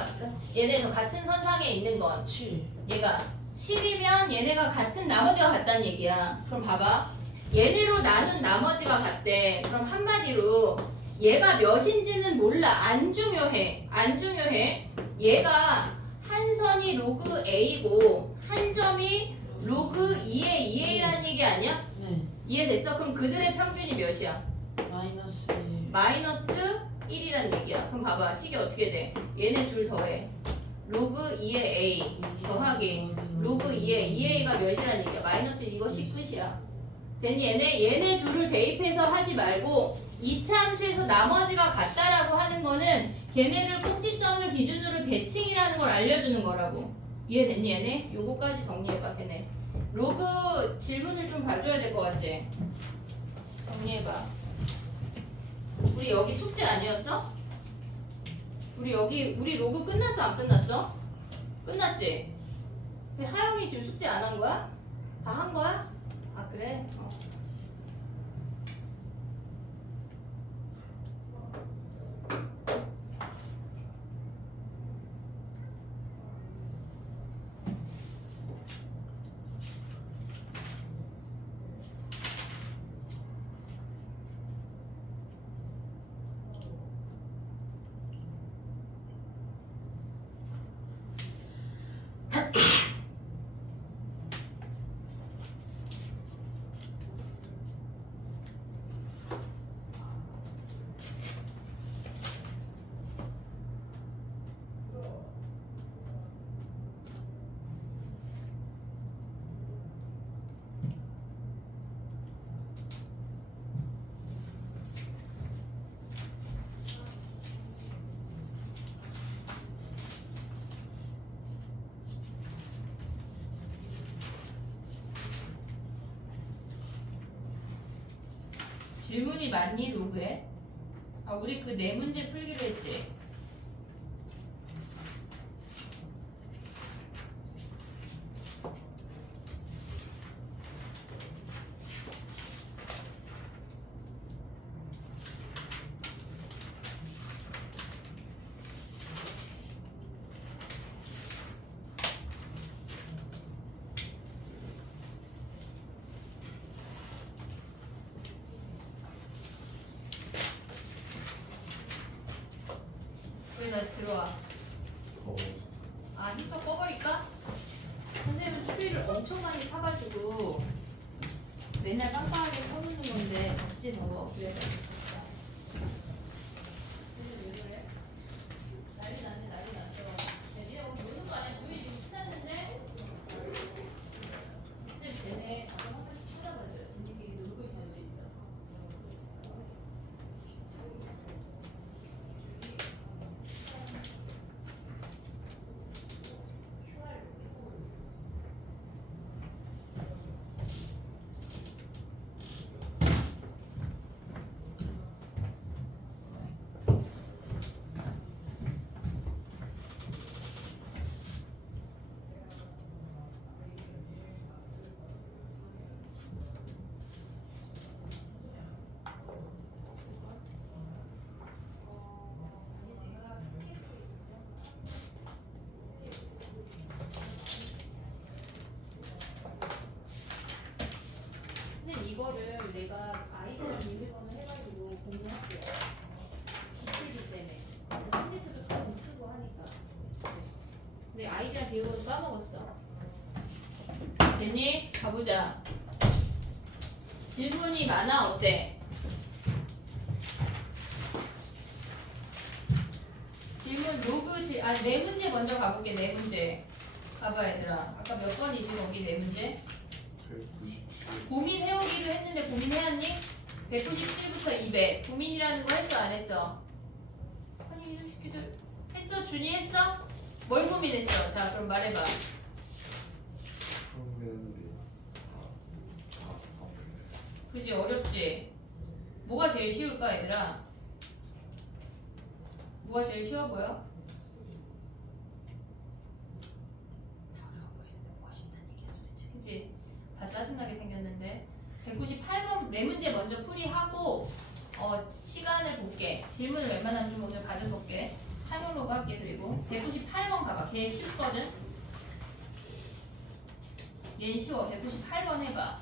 얘네에서 같은 선상에 있는 건 7. 얘가 7이면 얘네가 같은 나머지가 같다는 얘기야. 그럼 봐봐. 얘네로 나눈 나머지가 같대. 그럼 한마디로 얘가 몇인지는 몰라. 안 중요해. 안 중요해. 얘가 한 선이 로그 A고 한 점이 로그 2의 2A라는 얘기 아니야? 네. 이해됐어? 그럼 그들의 평균이 몇이야? 마이너스 1. 마이너스 1이라는 얘기야. 그럼 봐봐. 식이 어떻게 돼? 얘네 둘 더해. 로그 2의 A 더하기 로그 2의 2A가 몇이라는 얘기야? 마이너스 1. 이거 식 끝이야. 됐니? 얘네 둘을 대입해서 하지 말고 2차 함수에서 나머지가 같다라고 하는 거는 걔네를 꼭지점을 기준으로 대칭이라는 걸 알려주는 거라고. 이해됐니 얘네? 요거까지 정리해봐 걔네. 로그 질문을 좀 봐줘야 될 것 같지? 정리해봐. 우리 여기 숙제 아니었어? 우리 로그 끝났어 안 끝났어? 끝났지? 근데 하영이 지금 숙제 안 한 거야? 다 한 거야? 아 그래? 질문이 많니 로그에? 아 우리 그 네 문제 풀기로 했지. 왜 다시 들어와? 아 히터 꺼버릴까? 선생님은 추위를 엄청 많이 타가지고 맨날 깜깜하게 켜놓는 건데 덥지 더워. 그래서 왜 그래? 난리 났네 난리 났어. 니네 오늘 노는 거 아니야? 우리 지금 신났는데? 선생님 쟤네 가끔 한 번씩 쳐다봐줘요. 쟤네끼리 놀고 있을 수 있어. 아이디랑 비밀번호 해가지고 공부할게요. 기출기 때문에. 핸드폰도 조금 쓰고 하니까. 근데 아이디랑 비밀번호 까먹었어. 됐니? 가보자. 질문이 많아 어때? 질문 네 문제 먼저 가볼게. 네 문제 가봐 얘들아. 아까 몇 번이지 거기 네 문제? 197. 고민해오기로 했는데 고민해왔니? 197부터 200 고민이라는 거 했어 안 했어? 아니 이런 새끼들 했어? 준이 했어? 뭘 고민했어? 자 그럼 말해봐. 처음 했는데 그지 어렵지? 뭐가 제일 쉬울까 얘들아? 뭐가 제일 쉬워 보여? 다 어려워 보이는데 뭐가 쉽다는 얘기야 도대체 그지? 다 짜증나게 생겼는데 198번 네 문제 먼저 풀이하고 시간을 볼게. 질문을 웬만하면 좀 오늘 받아볼게. 상용로그 할게. 그리고 198번 가봐. 걔 쉽거든? 얘는 쉬워. 198번 해봐.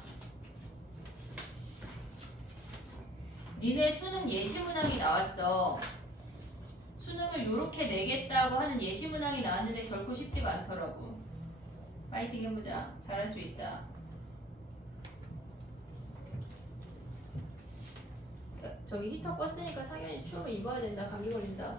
니네 수능 예시문항이 나왔어. 수능을 요렇게 내겠다고 하는 예시문항이 나왔는데 결코 쉽지가 않더라고. 파이팅 해보자. 잘할 수 있다. 저기 히터 껐으니까 상현이 추우면 입어야 된다. 감기 걸린다.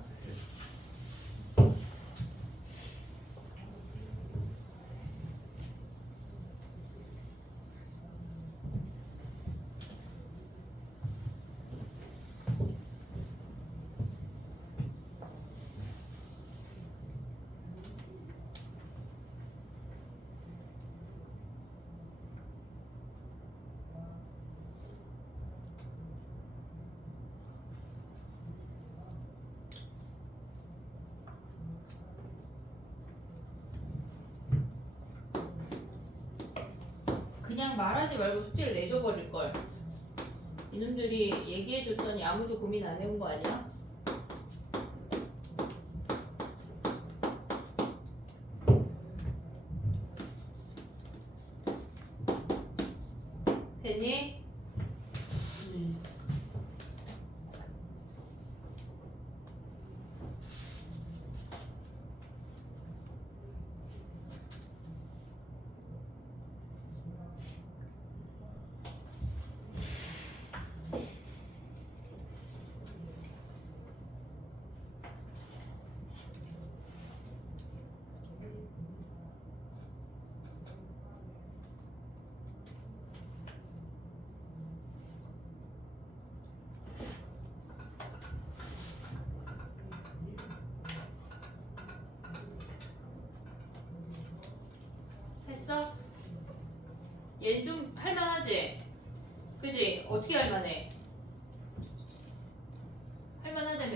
그냥 말하지 말고 숙제를 내줘버릴 걸. 이놈들이 얘기해줬더니 아무도 고민 안 해온 거 아니야? 됐니? 네. 했어? 얘는 좀 할만하지? 그지? 어떻게 할만해? 할만하다며.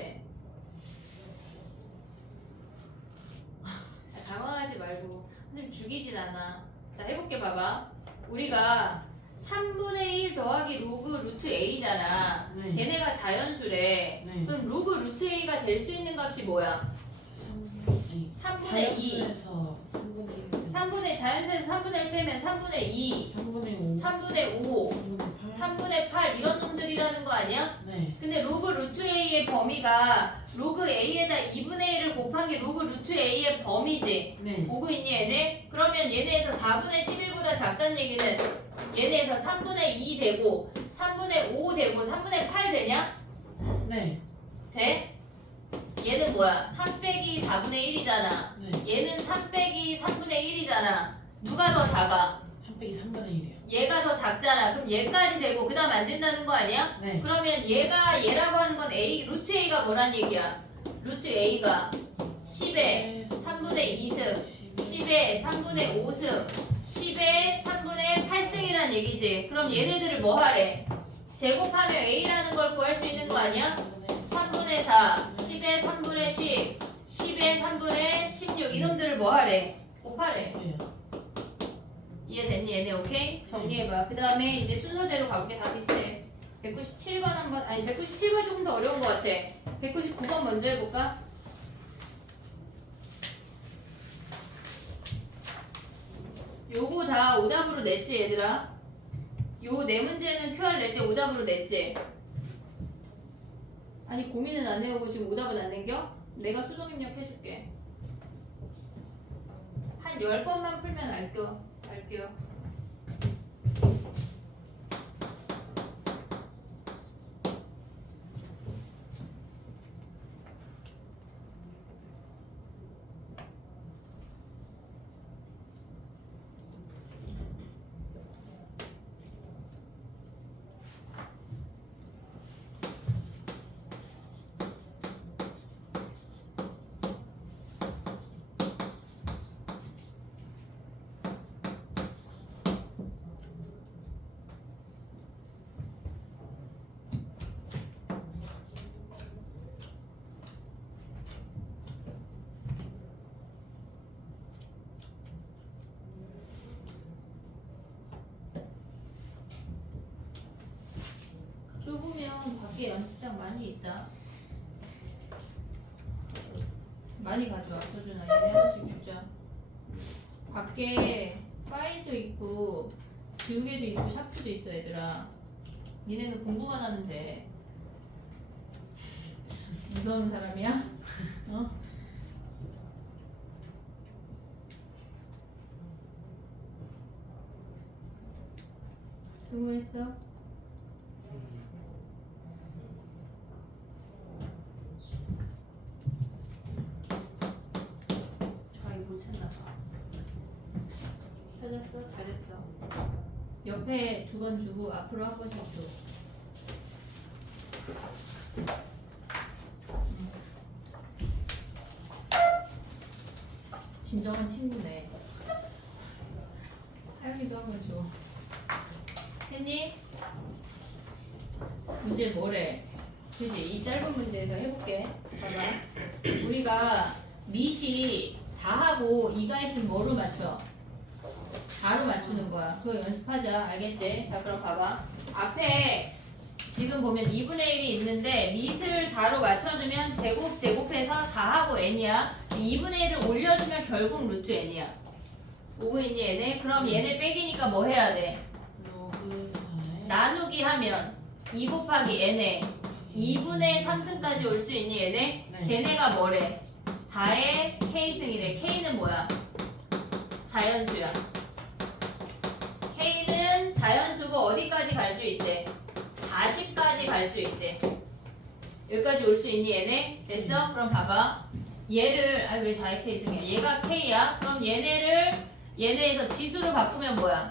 당황하지 말고 선생님 죽이진 않아. 자 해볼게. 봐봐. 우리가 3분의 1 더하기 로그 루트 a잖아. 네. 걔네가 자연수래. 네. 그럼 로그 루트 a가 될 수 있는 값이 뭐야? 3분의 2. 자연수에서 3분의 1. 3분의 자연수에서 3분의 1 빼면 3분의 2, 3분의 5. 3분의 5, 3분의 8. 3분의 8 이런 놈들이라는 거 아니야? 네. 근데 로그 루트 a의 범위가 로그 a에다 2분의 1을 곱한 게 로그 루트 a의 범위지. 네. 보고 있니 얘네? 그러면 얘네에서 4분의 11보다 작다는 얘기는 얘네에서 3분의 2 되고 3분의 5 되고 3분의 8 되냐? 네. 돼? 얘는 뭐야? 3 빼기 4분의 1이잖아. 네. 얘는 3 빼기 3분의 1이잖아. 누가 더 작아? 3 빼기 3분의 1이에요. 얘가 더 작잖아. 그럼 얘까지 되고 그 다음 안 된다는 거 아니야? 네. 그러면 얘가 얘라고 하는 건 a 루트 a가 뭐란 얘기야? 루트 a가 10의 3분의 2승 10의 3분의 5승 10의 3분의 8승이란 얘기지. 그럼 얘네들을 뭐 하래? 제곱하면 a라는 걸 구할 수 있는 거 아니야? 3분의 4 10의 3분의 10 10의 3분의 16 이놈들을 뭐 하래? 곱하래. 네. 이해됐니 얘네? 오케이? 정리해봐. 그 다음에 이제 순서대로 가볼게. 다 비슷해. 197번 한번, 아니 197번 조금 더 어려운 것 같아. 199번 먼저 해볼까? 요거 다 오답으로 냈지 얘들아? 요 네 문제는 QR 낼 때 오답으로 냈지? 아니 고민은 안 해오고 지금 오답은 안 nen겨? 내가 수동 입력해줄게. 한 10번만 풀면 알게요. 좁으면 밖에 연습장 많이 있다. 많이 가져와. 소준아 얘네 하나씩 주자. 밖에 파일도 있고 지우개도 있고 샤프도 있어 얘들아. 니네는 공부만 하면 돼. 무서운 사람이야? 어? 수고했어. 못 찾나 봐. 찾았어? 잘했어. 옆에 2번 주고 앞으로 한 번씩 줘. 진정한 친구네. 하영이도 한 번 줘. 했니? 문제 뭐래? 그치? 이 짧은 문제에서 해볼게. 봐봐. 우리가 밑이 4하고 2가 있으면 뭐로 맞춰? 4로 맞추는 거야. 그거 연습하자. 알겠지? 자 그럼 봐봐. 앞에 지금 보면 2분의 1이 있는데 밑을 4로 맞춰주면 제곱해서 4하고 n이야. 2분의 1을 올려주면 결국 루트 n이야. 오고 있니 얘네? 그럼 얘네 빼기니까 뭐 해야 돼? 로그 4에 나누기 하면 2 곱하기 n에 2분의 3승까지 올 수 있니 얘네? 네. 걔네가 뭐래? 4의 k승이래. k는 뭐야? 자연수야. k는 자연수고 어디까지 갈 수 있대? 40까지 갈 수 있대. 여기까지 올 수 있니 얘네? 됐어? 그럼 봐봐. 얘를 왜 4의 k승이야? 얘가 k야. 그럼 얘네에서 지수로 바꾸면 뭐야?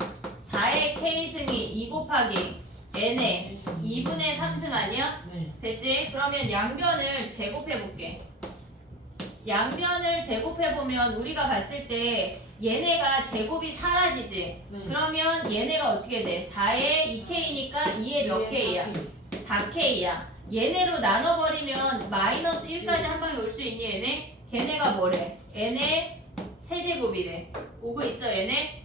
4의 k승이 2 곱하기 n에 2분의 3승 아니야? 네. 됐지? 그러면 양변을 제곱해볼게. 양변을 제곱해보면 우리가 봤을 때 얘네가 제곱이 사라지지? 네. 그러면 얘네가 어떻게 돼? 4에 2k니까 2에 몇 k야? 4k야. 얘네로 나눠버리면 마이너스 1까지 한 방에 올 수 있니 얘네? 걔네가 뭐래? n의 세제곱이래. 오고 있어 얘네?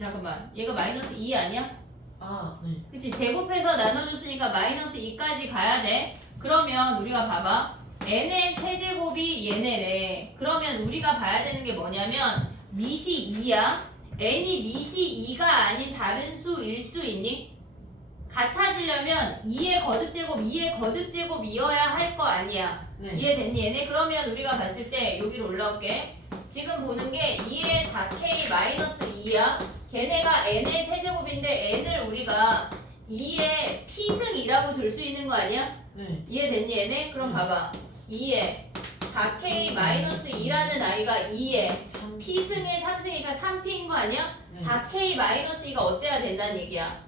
잠깐만. 얘가 마이너스 2 아니야? 아, 네. 그치? 제곱해서 나눠줬으니까 마이너스 2까지 가야 돼. 그러면 우리가 봐봐. n의 세제곱이 얘네래. 그러면 우리가 봐야 되는 게 뭐냐면 밑이 2야. n이 밑이 2가 아닌 다른 수일 수 있니? 같아지려면 2의 거듭제곱, 2의 거듭제곱이어야 할 거 아니야. 네. 이해됐니 얘네? 그러면 우리가 봤을 때 여기로 올라올게. 지금 보는 게 2의 4k 마이너스 2야. 걔네가 n의 세제곱인데 n을 우리가 2의 p승이라고 둘 수 있는 거 아니야? 네. 이해됐니 얘네? 그럼 봐봐. 2의 4k 마이너스 2라는 아이가 2의 3 p승의 3승이니까 3p인 거 아니야? 네. 4k 마이너스 2가 어때야 된다는 얘기야?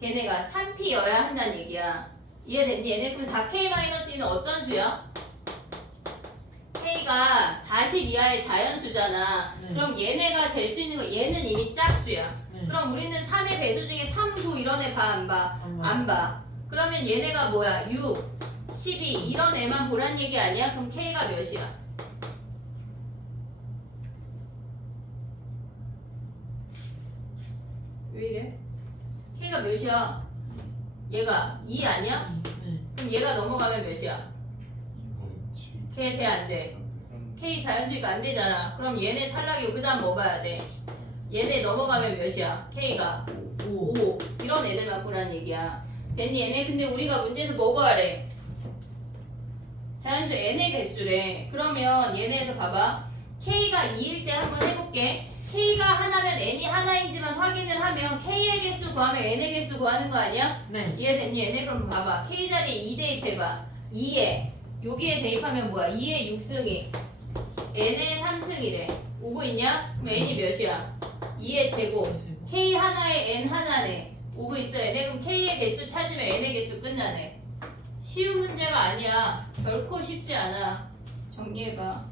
걔네가 3p여야 한다는 얘기야. 이해됐니 얘네? 그럼 4k 마이너스 2는 어떤 수야? k가 40 이하의 자연수잖아. 네. 그럼 얘네가 될 수 있는 거 얘는 이미 짝수야. 네. 그럼 우리는 3의 배수 중에 3, 9 이런 애 봐 안 봐? 안 봐요. 안 봐. 그러면 얘네가 뭐야? 6, 12 이런 애만 보란 얘기 아니야? 그럼 k가 몇이야? 왜 이래? k가 몇이야? 얘가 2 아니야? 네. 그럼 얘가 넘어가면 몇이야? 이거 지금 걔 돼 안 돼? k 자연수니까 안 되잖아. 그럼 얘네 탈락이고 그 다음 뭐 봐야 돼? 얘네 넘어가면 몇이야? k가 5 5 이런 애들만 보라는 얘기야. 됐니? 얘네 근데 우리가 문제에서 뭐 구하래? 자연수 n의 개수래. 그러면 얘네에서 봐봐. k가 2일 때 한번 해볼게. k가 하나면 n이 하나인지만 확인을 하면 k의 개수 구하면 n의 개수 구하는 거 아니야? 네. 이해됐니? 얘네 그럼 봐봐. k 자리에 2 대입해봐. 2에 여기에 대입하면 뭐야? 2의 6승이 n의 3승이래. 오고 있냐? 그럼 n이 몇이야? 2의 제곱. k 하나에 n 하나네. 오고 있어 얘네. 그럼 k의 개수 찾으면 n의 개수 끝나네. 쉬운 문제가 아니야. 결코 쉽지 않아. 정리해봐.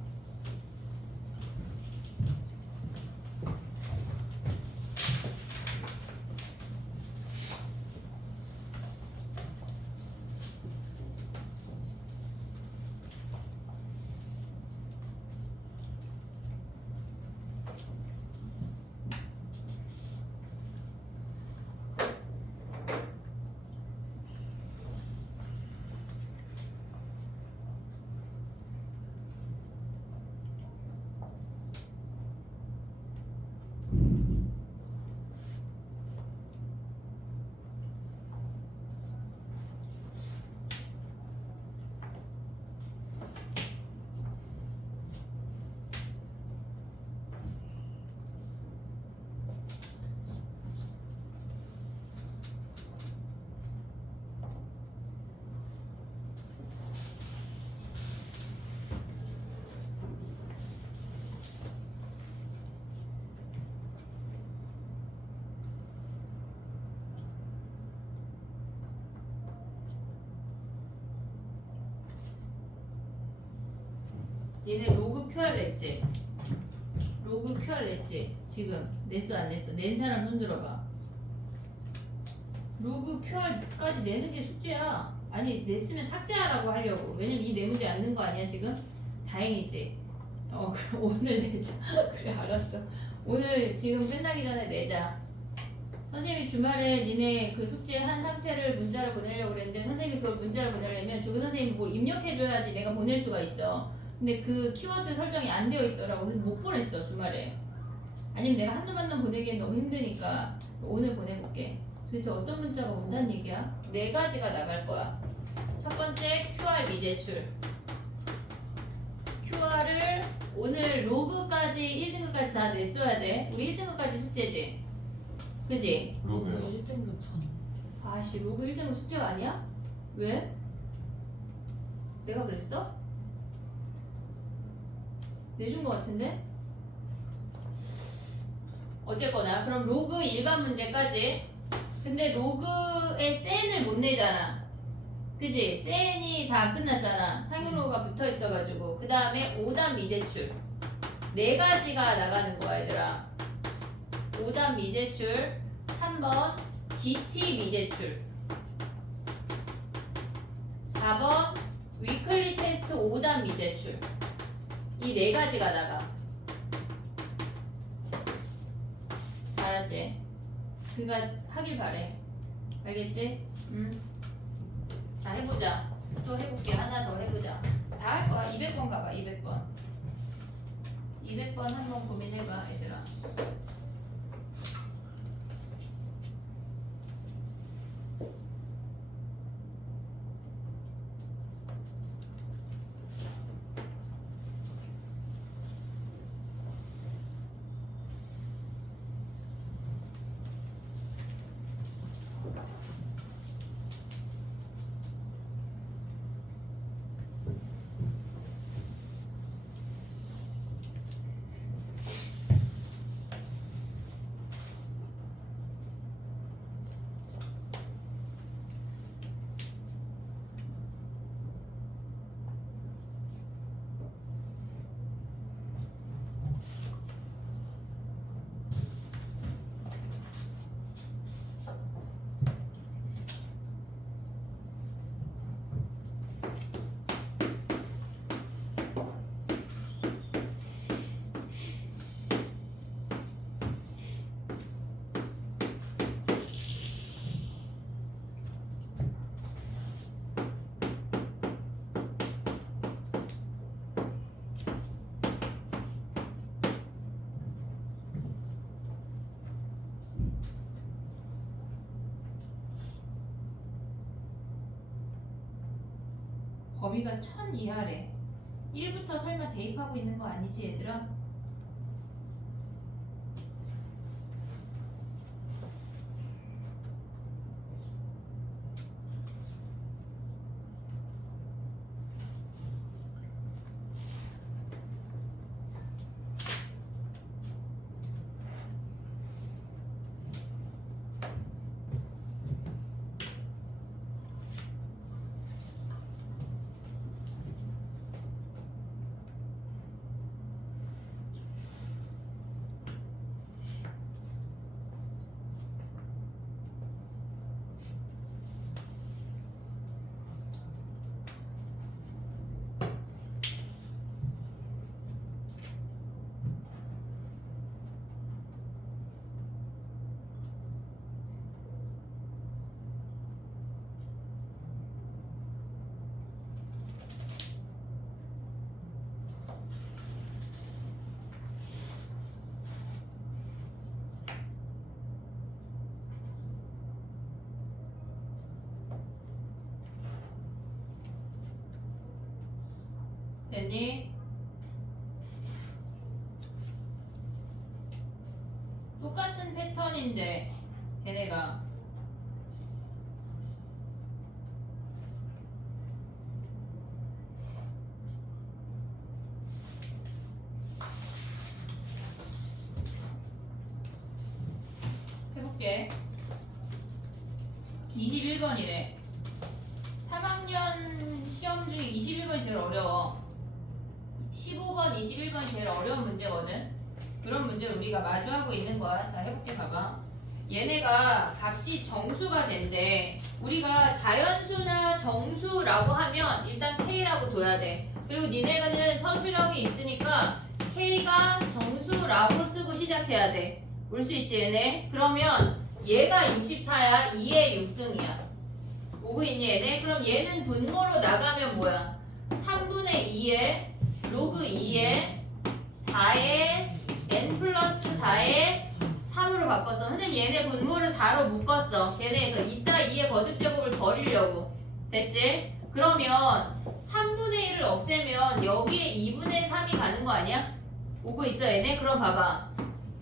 얘네 로그 QR 냈지? 로그 QR 냈지? 지금 냈어 안 냈어? 낸 사람 손 들어봐. 로그 QR까지 내는 게 숙제야. 아니 냈으면 삭제하라고 하려고. 왜냐면 이 네 문제 안 낸 거 아니야 지금? 다행이지. 그럼 오늘 내자. 그래 알았어. 오늘 지금 끝나기 전에 내자. 선생님이 주말에 니네 그 숙제 한 상태를 문자로 보내려고 그랬는데 선생님이 그걸 문자로 보내려면 조교 선생님이 뭘 입력해줘야지 내가 보낼 수가 있어. 근데 그 키워드 설정이 안 되어 있더라고. 그래서 못 보냈어 주말에. 아니면 내가 한두 번만 보내기엔 너무 힘드니까 오늘 보내볼게. 도대체 어떤 문자가 온다는 얘기야? 네 가지가 나갈 거야. 첫 번째 QR 미제출. QR을 오늘 로그까지 1등급까지 다 냈어야 돼. 우리 1등급까지 숙제지? 그지? 로그요. 1등급 전. 아씨 로그 1등급 숙제가 아니야? 왜? 내가 그랬어? 내준 거 같은데? 어쨌거나 그럼 로그 일반 문제까지. 근데 로그에 센을 못 내잖아. 그지? 센이 다 끝났잖아. 상용로가 붙어 있어가지고. 그 다음에 5단 미제출. 네 가지가 나가는 거야 얘들아. 5단 미제출. 3번 DT 미제출. 4번 위클리 테스트 5단 미제출. 이 네 가지가 나가. 알았지? 그니까 하길 바래. 알겠지? 자 해보자. 또 해볼게. 하나 더 해보자. 다 할 거야. 200번 가봐. 200번. 200번 한번 고민해봐 얘들아. 범위가 1000 이하래. 1부터 설마 대입하고 있는 거 아니지 얘들아? 됐니? 똑같은 패턴인데 걔네가 해볼게. 21번이래. 3학년 시험 중에 21번이 제일 어려워. 15번, 21번이 제일 어려운 문제거든. 그런 문제를 우리가 마주하고 있는 거야. 자, 해볼게. 봐봐. 얘네가 값이 정수가 된대. 우리가 자연수나 정수라고 하면 일단 K라고 둬야 돼. 그리고 니네가는 서술형이 있으니까 K가 정수라고 쓰고 시작해야 돼. 올 수 있지 얘네? 그러면 얘가 64야. 2의 6승이야. 오고 있니 얘네? 그럼 얘는 분모로 나가면 뭐야? 3분의 2에 로그 2에 4에 n 플러스 4에 3으로 바꿨어. 선생님 얘네 분모를 4로 묶었어. 얘네에서 이따 2의 거듭제곱을 버리려고. 됐지? 그러면 3분의 1을 없애면 여기에 2분의 3이 가는 거 아니야? 오고 있어 얘네? 그럼 봐봐.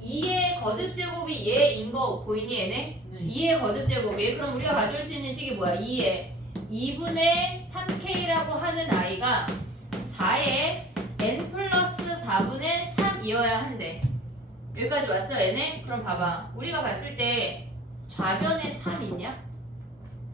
2의 거듭제곱이 얘인 거 보이니 얘네? 네. 2의 거듭제곱이. 그럼 우리가 가져올 수 있는 식이 뭐야? 2의 2분의 3k라고 하는 아이가 4의 n 플러스 4분의 3이어야 한대. 여기까지 왔어 얘네? 그럼 봐봐. 우리가 봤을 때 좌변에 3 있냐?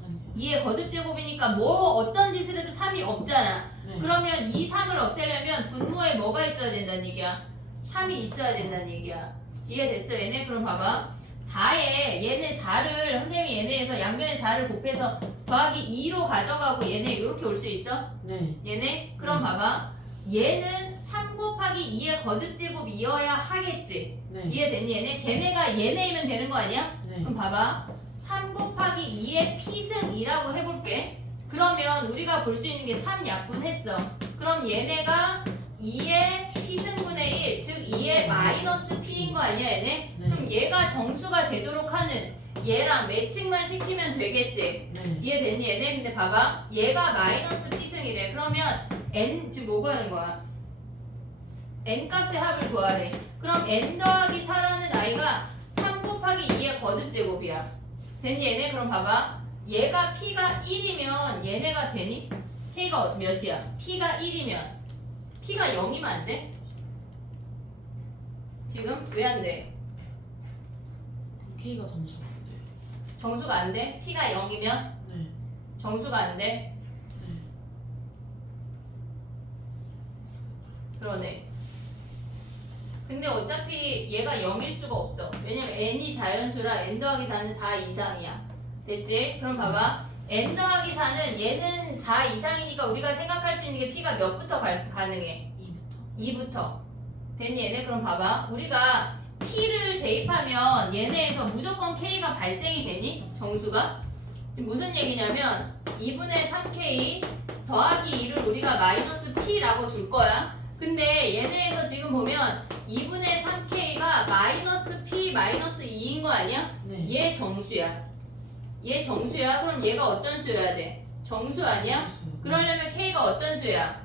아니요. 2의 거듭제곱이니까 뭐 어떤 짓을 해도 3이 없잖아. 네. 그러면 이 3을 없애려면 분모에 뭐가 있어야 된다는 얘기야? 3이 있어야 된다는 얘기야. 이해됐어 얘네? 그럼 봐봐. 4에 얘네 4를 선생님이 얘네에서 양변에 4를 곱해서 더하기 2로 가져가고 얘네 이렇게 올 수 있어? 네. 얘네? 그럼 봐봐. 얘는 3 곱하기 2의 거듭제곱이어야 하겠지. 네. 이해됐니 얘네? 걔네가 얘네이면 되는 거 아니야? 네. 그럼 봐봐. 3 곱하기 2의 피승이라고 해볼게. 그러면 우리가 볼 수 있는 게 3 약분했어. 그럼 얘네가 2의 피승분의 1, 즉 2의 마이너스 p인 거 아니야 얘네? 네. 그럼 얘가 정수가 되도록 하는 얘랑 매칭만 시키면 되겠지. 네. 이해됐니 얘네? 근데 봐봐. 얘가 마이너스 p승이래. 그러면 n 지금 뭐 구하는 거야? n 값의 합을 구하래. 그럼 n 더하기 4라는 아이가 3 곱하기 2의 거듭제곱이야. 됐니 얘네? 그럼 봐봐. 얘가 p가 1이면 얘네가 되니? k가 몇이야? p가 1이면 p가 0이면 안 돼? 지금 왜 안 돼? K가 점수가 안 돼요. 정수가 안 돼? p가 0이면 네. 정수가 안 돼? 네. 그러네. 근데 어차피 얘가 0일 수가 없어. 왜냐면 n이 자연수라 n 더하기 4는 4 이상이야. 됐지? 그럼 봐봐. n 더하기 4는 얘는 4 이상이니까 우리가 생각할 수 있는 게 p가 몇부터 가능해? 2부터. 2부터. 됐니 얘네? 그럼 봐봐. 우리가 p를 대입하면 얘네에서 무조건 k가 발생이 되니? 정수가? 지금 무슨 얘기냐면 2분의 3k 더하기 2를 우리가 마이너스 p라고 줄 거야. 근데 얘네에서 지금 보면 2분의 3k가 마이너스 p 마이너스 2인 거 아니야? 네. 얘 정수야. 얘 정수야. 그럼 얘가 어떤 수여야 돼? 정수 아니야? 그러려면 K가 어떤 수야?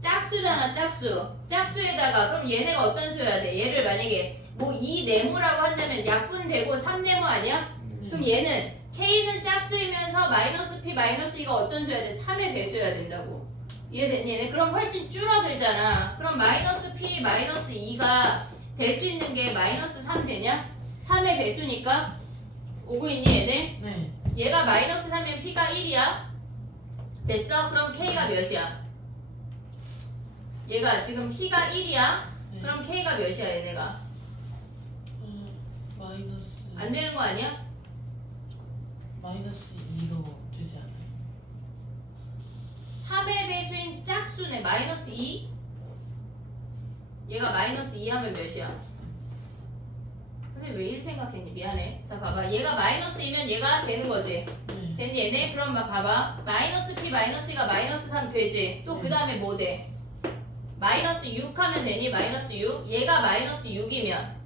짝수잖아, 짝수. 짝수에다가 그럼 얘네가 어떤 수여야 돼? 얘를 만약에 뭐 2네모라고 한다면 약분되고 3네모 아니야? 그럼 얘는 K는 짝수이면서 마이너스 P 마이너스 2가 어떤 수여야 돼? 3의 배수여야 된다고. 이해됐니? 얘네 그럼 훨씬 줄어들잖아. 그럼 마이너스 P 마이너스 2가 될 수 있는 게 마이너스 3 되냐? 3의 배수니까 오고 있니 얘네? 네. 얘가 마이너스 3이면 P가 1이야. 됐어? 그럼 K가 몇이야? 얘가 지금 P가 1이야. 네. 그럼 K가 몇이야 얘네가? 마이너스 안 되는 거 아니야? 마이너스 2로 되지 않아요? 3의 배수인 짝수네. 마이너스 2? 얘가 마이너스 2 하면 몇이야? 선생님 왜 1 생각했니? 미안해. 자 봐봐. 얘가 마이너스 2면 얘가 되는 거지. 네. 됐니 얘네? 그럼 막 봐봐. 마이너스 P 마이너스 2가 마이너스 3 되지. 또 그 다음에 뭐 돼? 마이너스 6 하면 되니? 마이너스 6? 얘가 마이너스 6이면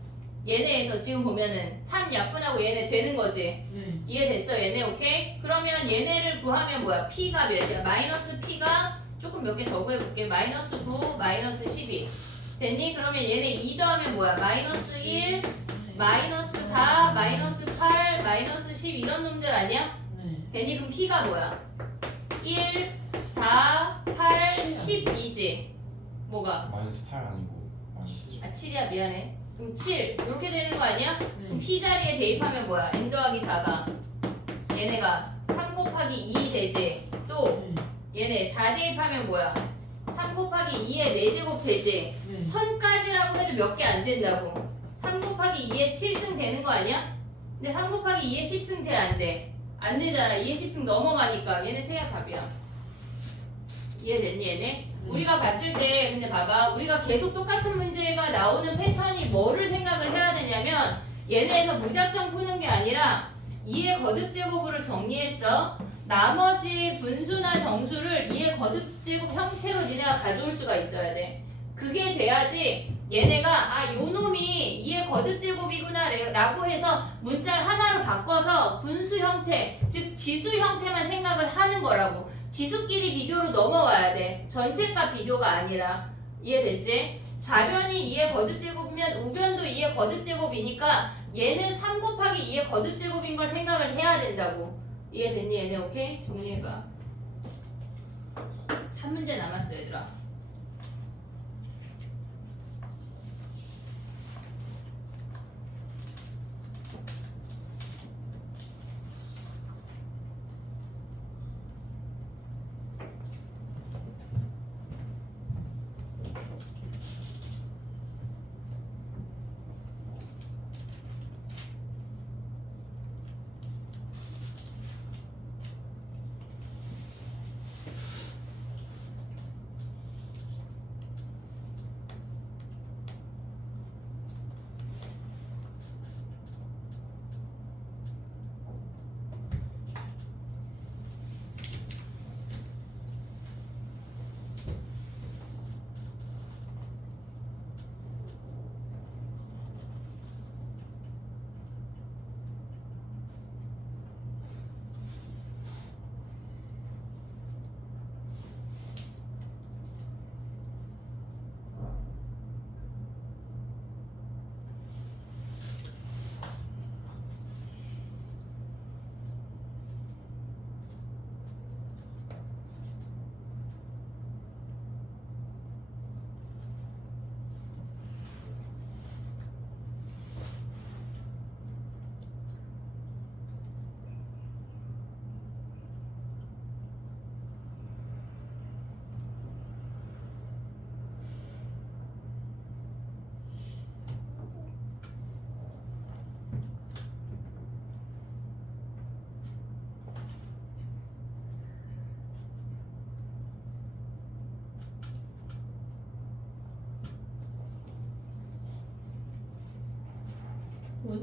얘네에서 지금 보면은 3 약분하고 얘네 되는 거지. 네. 이해됐어 얘네? 오케이? 그러면 얘네를 구하면 뭐야? P가 몇이야? 마이너스 P가 조금 몇 개 더 구해볼게. 마이너스 9, 마이너스 12 됐니? 그러면 얘네 2 더하면 뭐야? 마이너스 1, 마이너스 4, 마이너스 8, 마이너스 10 이런 놈들 아니야? 네. 됐니? 그럼 P가 뭐야? 1, 4, 8, 12지 뭐가? 마이너스 8 아니고 마이너스 7. 아 7이야 미안해. 그럼 7 이렇게 되는 거 아니야? 그럼 네. P 자리에 대입하면 뭐야? n 더하기 4가 얘네가 3 곱하기 2 되지. 또 네. 얘네 4 대입하면 뭐야? 3 곱하기 2의 4제곱 되지. 네. 1000까지라고 해도 몇 개 안 된다고. 3 곱하기 2의 7승 되는 거 아니야? 근데 3 곱하기 2의 10승 돼 안 돼? 안 되잖아. 2의 10승 넘어가니까 얘네 세야 답이야. 이해됐니 얘네? 우리가 봤을 때 근데 봐봐 우리가 계속 똑같은 문제가 나오는 패턴이 뭐를 생각을 해야 되냐면 얘네에서 무작정 푸는 게 아니라 2의 거듭제곱으로 정리했어. 나머지 분수나 정수를 2의 거듭제곱 형태로 니네가 가져올 수가 있어야 돼. 그게 돼야지 얘네가 아 요놈이 2의 거듭제곱이구나 라고 해서 문자를 하나로 바꿔서 분수 형태 즉 지수 형태만 생각을 하는 거라고. 지수끼리 비교로 넘어와야 돼. 전체값 비교가 아니라. 이해됐지? 좌변이 2의 거듭제곱이면 우변도 2의 거듭제곱이니까 얘는 3 곱하기 2의 거듭제곱인 걸 생각을 해야 된다고. 이해됐니 얘네? 오케이? 정리해봐. 한 문제 남았어 얘들아.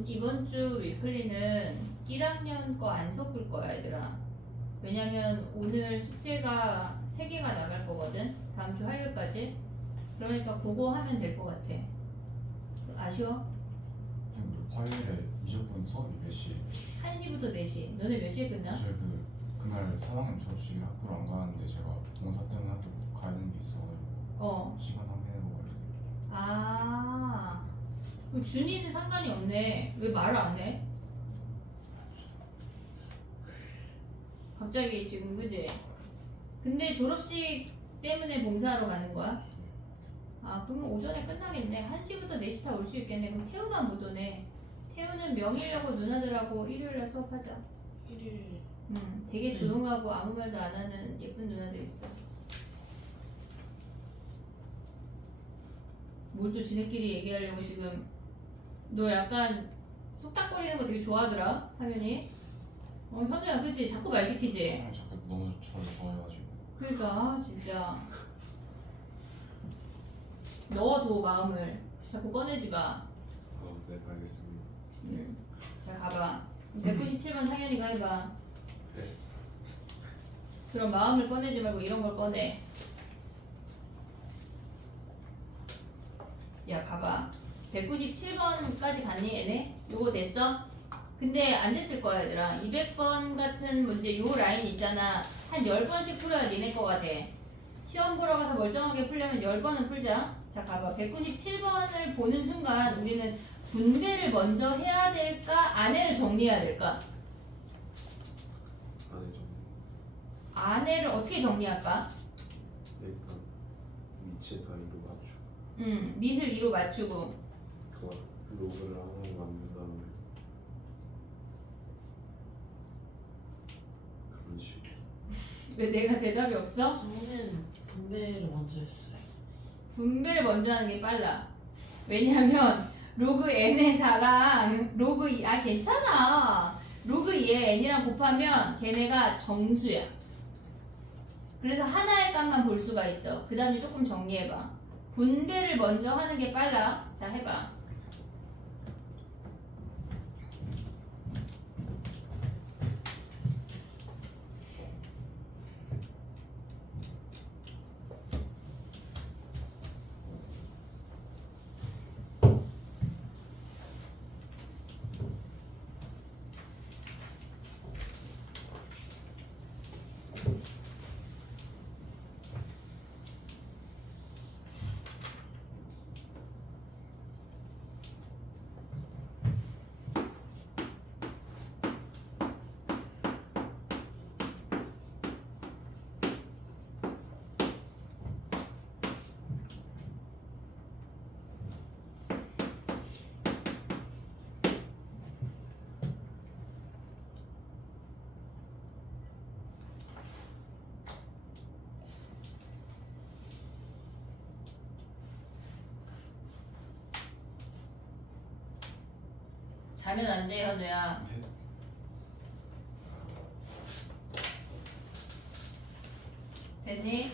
이번 주 위클리는 1학년 거 안 섞을 거야 얘들아. 왜냐면 오늘 숙제가 3개가 나갈 거거든. 다음 주 화요일까지. 그러니까 그거 하면 될 것 같아. 아쉬워? 화요일에 무조건 수업이 몇 시에? 1시부터 4시. 너네 몇 시에 끝나? 저희 그 그날 3학년 졸업식에 학교를 안 가는데 제가 봉사 때문에 학교 가야 되는 게 있어가지고 시간 한번 해보고 아, 그럼 준이는 상관이 없네. 왜 말을 안 해? 갑자기 지금 그지? 근데 졸업식 때문에 봉사하러 가는 거야? 아, 그러면 오전에 끝나겠네. 1시부터 4시 다 올 수 있겠네. 그럼 태우만 못 오네. 태우는 명일여고 누나들하고 일요일날 수업하자. 1일 되게 조용하고 아무 말도 안 하는 예쁜 누나들 있어. 뭘 또 지네끼리 얘기하려고 지금. 너 약간 속닥거리는 거 되게 좋아하더라, 상현이. 현우야, 그치? 자꾸 말 시키지? 선생님 자꾸 너무 저를 좋아해가지고 그러니까 아, 진짜 넣어도 마음을 자꾸 꺼내지 마. 네, 알겠습니다. 자, 가봐. 197번 상현이가 해봐. 네. 그럼 마음을 꺼내지 말고 이런 걸 꺼내. 야, 봐봐. 197번까지 갔니, 얘네? 요거 됐어? 근데 안 됐을 거야, 얘들아. 200번 같은 문제 요 라인 있잖아. 한 10번씩 풀어야 니네 거가 돼. 시험 보러 가서 멀쩡하게 풀려면 10번은 풀자. 자, 봐봐. 197번을 보는 순간 우리는 분배를 먼저 해야 될까? 안에를 정리해야 될까? 안에 좀 안에를 어떻게 정리할까? 일단 위치에 다 이로 맞추고 밑을 2로 맞추고. 그 로그를 하나로 만든 다음에 그런 식으로. 왜 내가 대답이 없어? 저는 분배를 먼저 했어요. 분배를 먼저 하는 게 빨라. 왜냐면 로그 n의 4랑 로그 2, 괜찮아. 로그 2에 n이랑 곱하면 걔네가 정수야. 그래서 하나의 값만 볼 수가 있어. 그 다음에 조금 정리해봐. 분배를 먼저 하는 게 빨라. 자, 해봐. 자면 안 돼, 현우야. 됐니?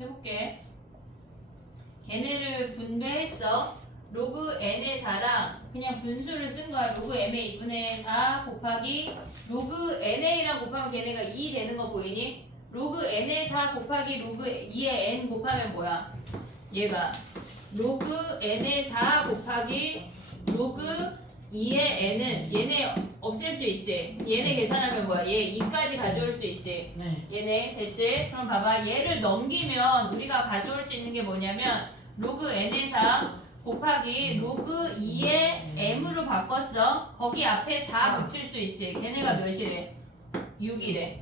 해볼게. 걔네를 분배했어. 로그 n의 4랑 그냥 분수를 쓴 거야. 로그 m의 2분의 4 곱하기 로그 na랑 곱하면 걔네가 2 되는 거 보이니? 로그 n의 4 곱하기 로그 2의 n 곱하면 뭐야? 얘가 로그 n의 4 곱하기 로그 2의 n은 얘네 없앨 수 있지. 얘네 계산하면 뭐야? 얘 2까지 가져올 수 있지. 네. 얘네 됐지? 그럼 봐봐. 얘를 넘기면 우리가 가져올 수 있는 게 뭐냐면 로그 n의 4 곱하기 로그 2의 m으로 바꿨어. 거기 앞에 4 붙일 수 있지. 걔네가 몇이래? 6이래.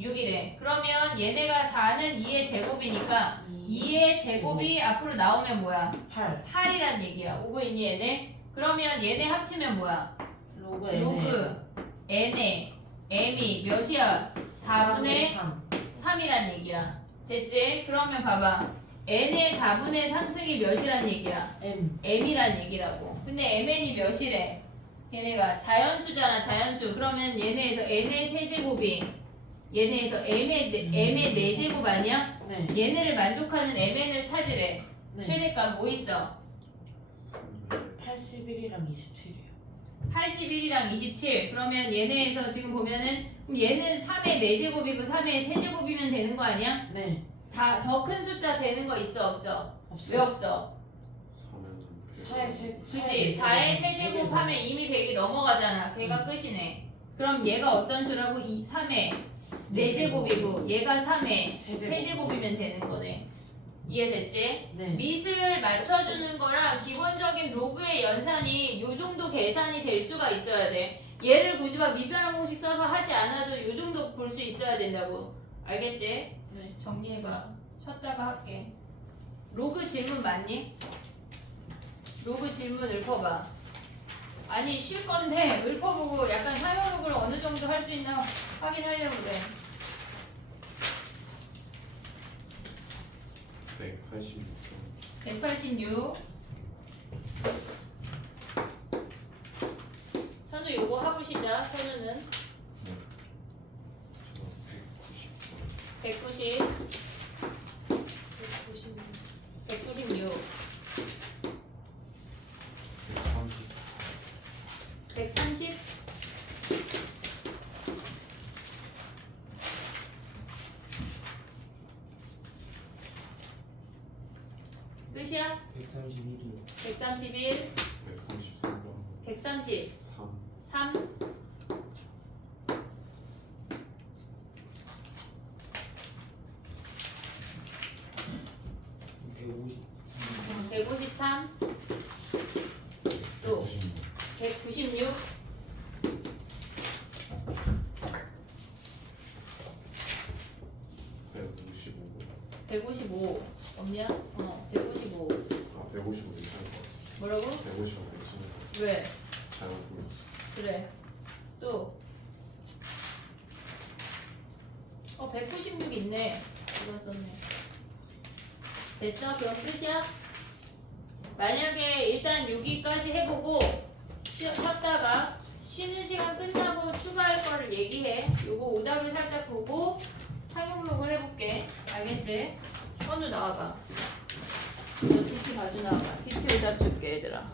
6이래. 그러면 얘네가 4는 2의 제곱이니까 2의 제곱이 앞으로 나오면 뭐야? 8 8이란 얘기야. 오고 있니 얘네? 그러면 얘네 합치면 뭐야? 로그 n 로그 n의 m이 몇이야? 4분의 3 3이란 얘기야. 됐지? 그러면 봐봐. n의 4분의 3승이 몇이란 얘기야? m m이란 얘기라고. 근데 mn이 몇이래? 걔네가 자연수잖아, 자연수. 그러면 얘네에서 n의 세제곱이 얘네에서 m의 4제곱 아니야? 네. 얘네를 만족하는 mn을 찾으래. 네. 최대값 뭐 있어? 81이랑 27이에요. 81이랑 27. 그러면 얘네에서 지금 보면은 그럼 얘는 3의 4제곱이고 3의 세제곱이면 되는 거 아니야? 네. 다 더 큰 숫자 되는 거 있어 없어? 왜 없어요. 없어? 4의 세 그치? 4의 세제곱 하면 이미 100이 넘어가잖아. 걔가 끝이네. 그럼 얘가 어떤 수라고? 3의 4제곱이고 얘가 3의 세제곱이면 되는 거네. 이해됐지? 네. 밑을 맞춰주는 거랑 기본적인 로그의 연산이 요 정도 계산이 될 수가 있어야 돼. 얘를 굳이 막 미변환 공식 써서 하지 않아도 요 정도 볼 수 있어야 된다고. 알겠지? 네. 정리해봐. 쉬었다가 할게. 로그 질문 맞니? 로그 질문 읊어봐. 아니 쉴 건데 읊어보고 약간 사용 로그를 어느 정도 할 수 있나 확인하려고 그래. 186. 현우 요거 하고 시작. 현우는 190. 196. 130. 끝이야? 131이요. 131. 133번 130. 3 3. 153. 또 196. 155. 없냐? 155. 155 괜찮을 것 같아. 뭐라고? 155 괜찮을 것 같아. 왜? 잘못 골랐어. 그래. 또 196 있네. 이거 썼네. 됐어? 그럼 끝이야? 만약에 일단 6위까지 해보고 쉬었다가 쉬는 시간 끝나고 추가할 거를 얘기해. 요거 오답을 살짝 보고 상용록을 해볼게. 알겠지? 현우 나와봐. 너 TT 가져 나와봐. TT 오답 줄게 얘들아.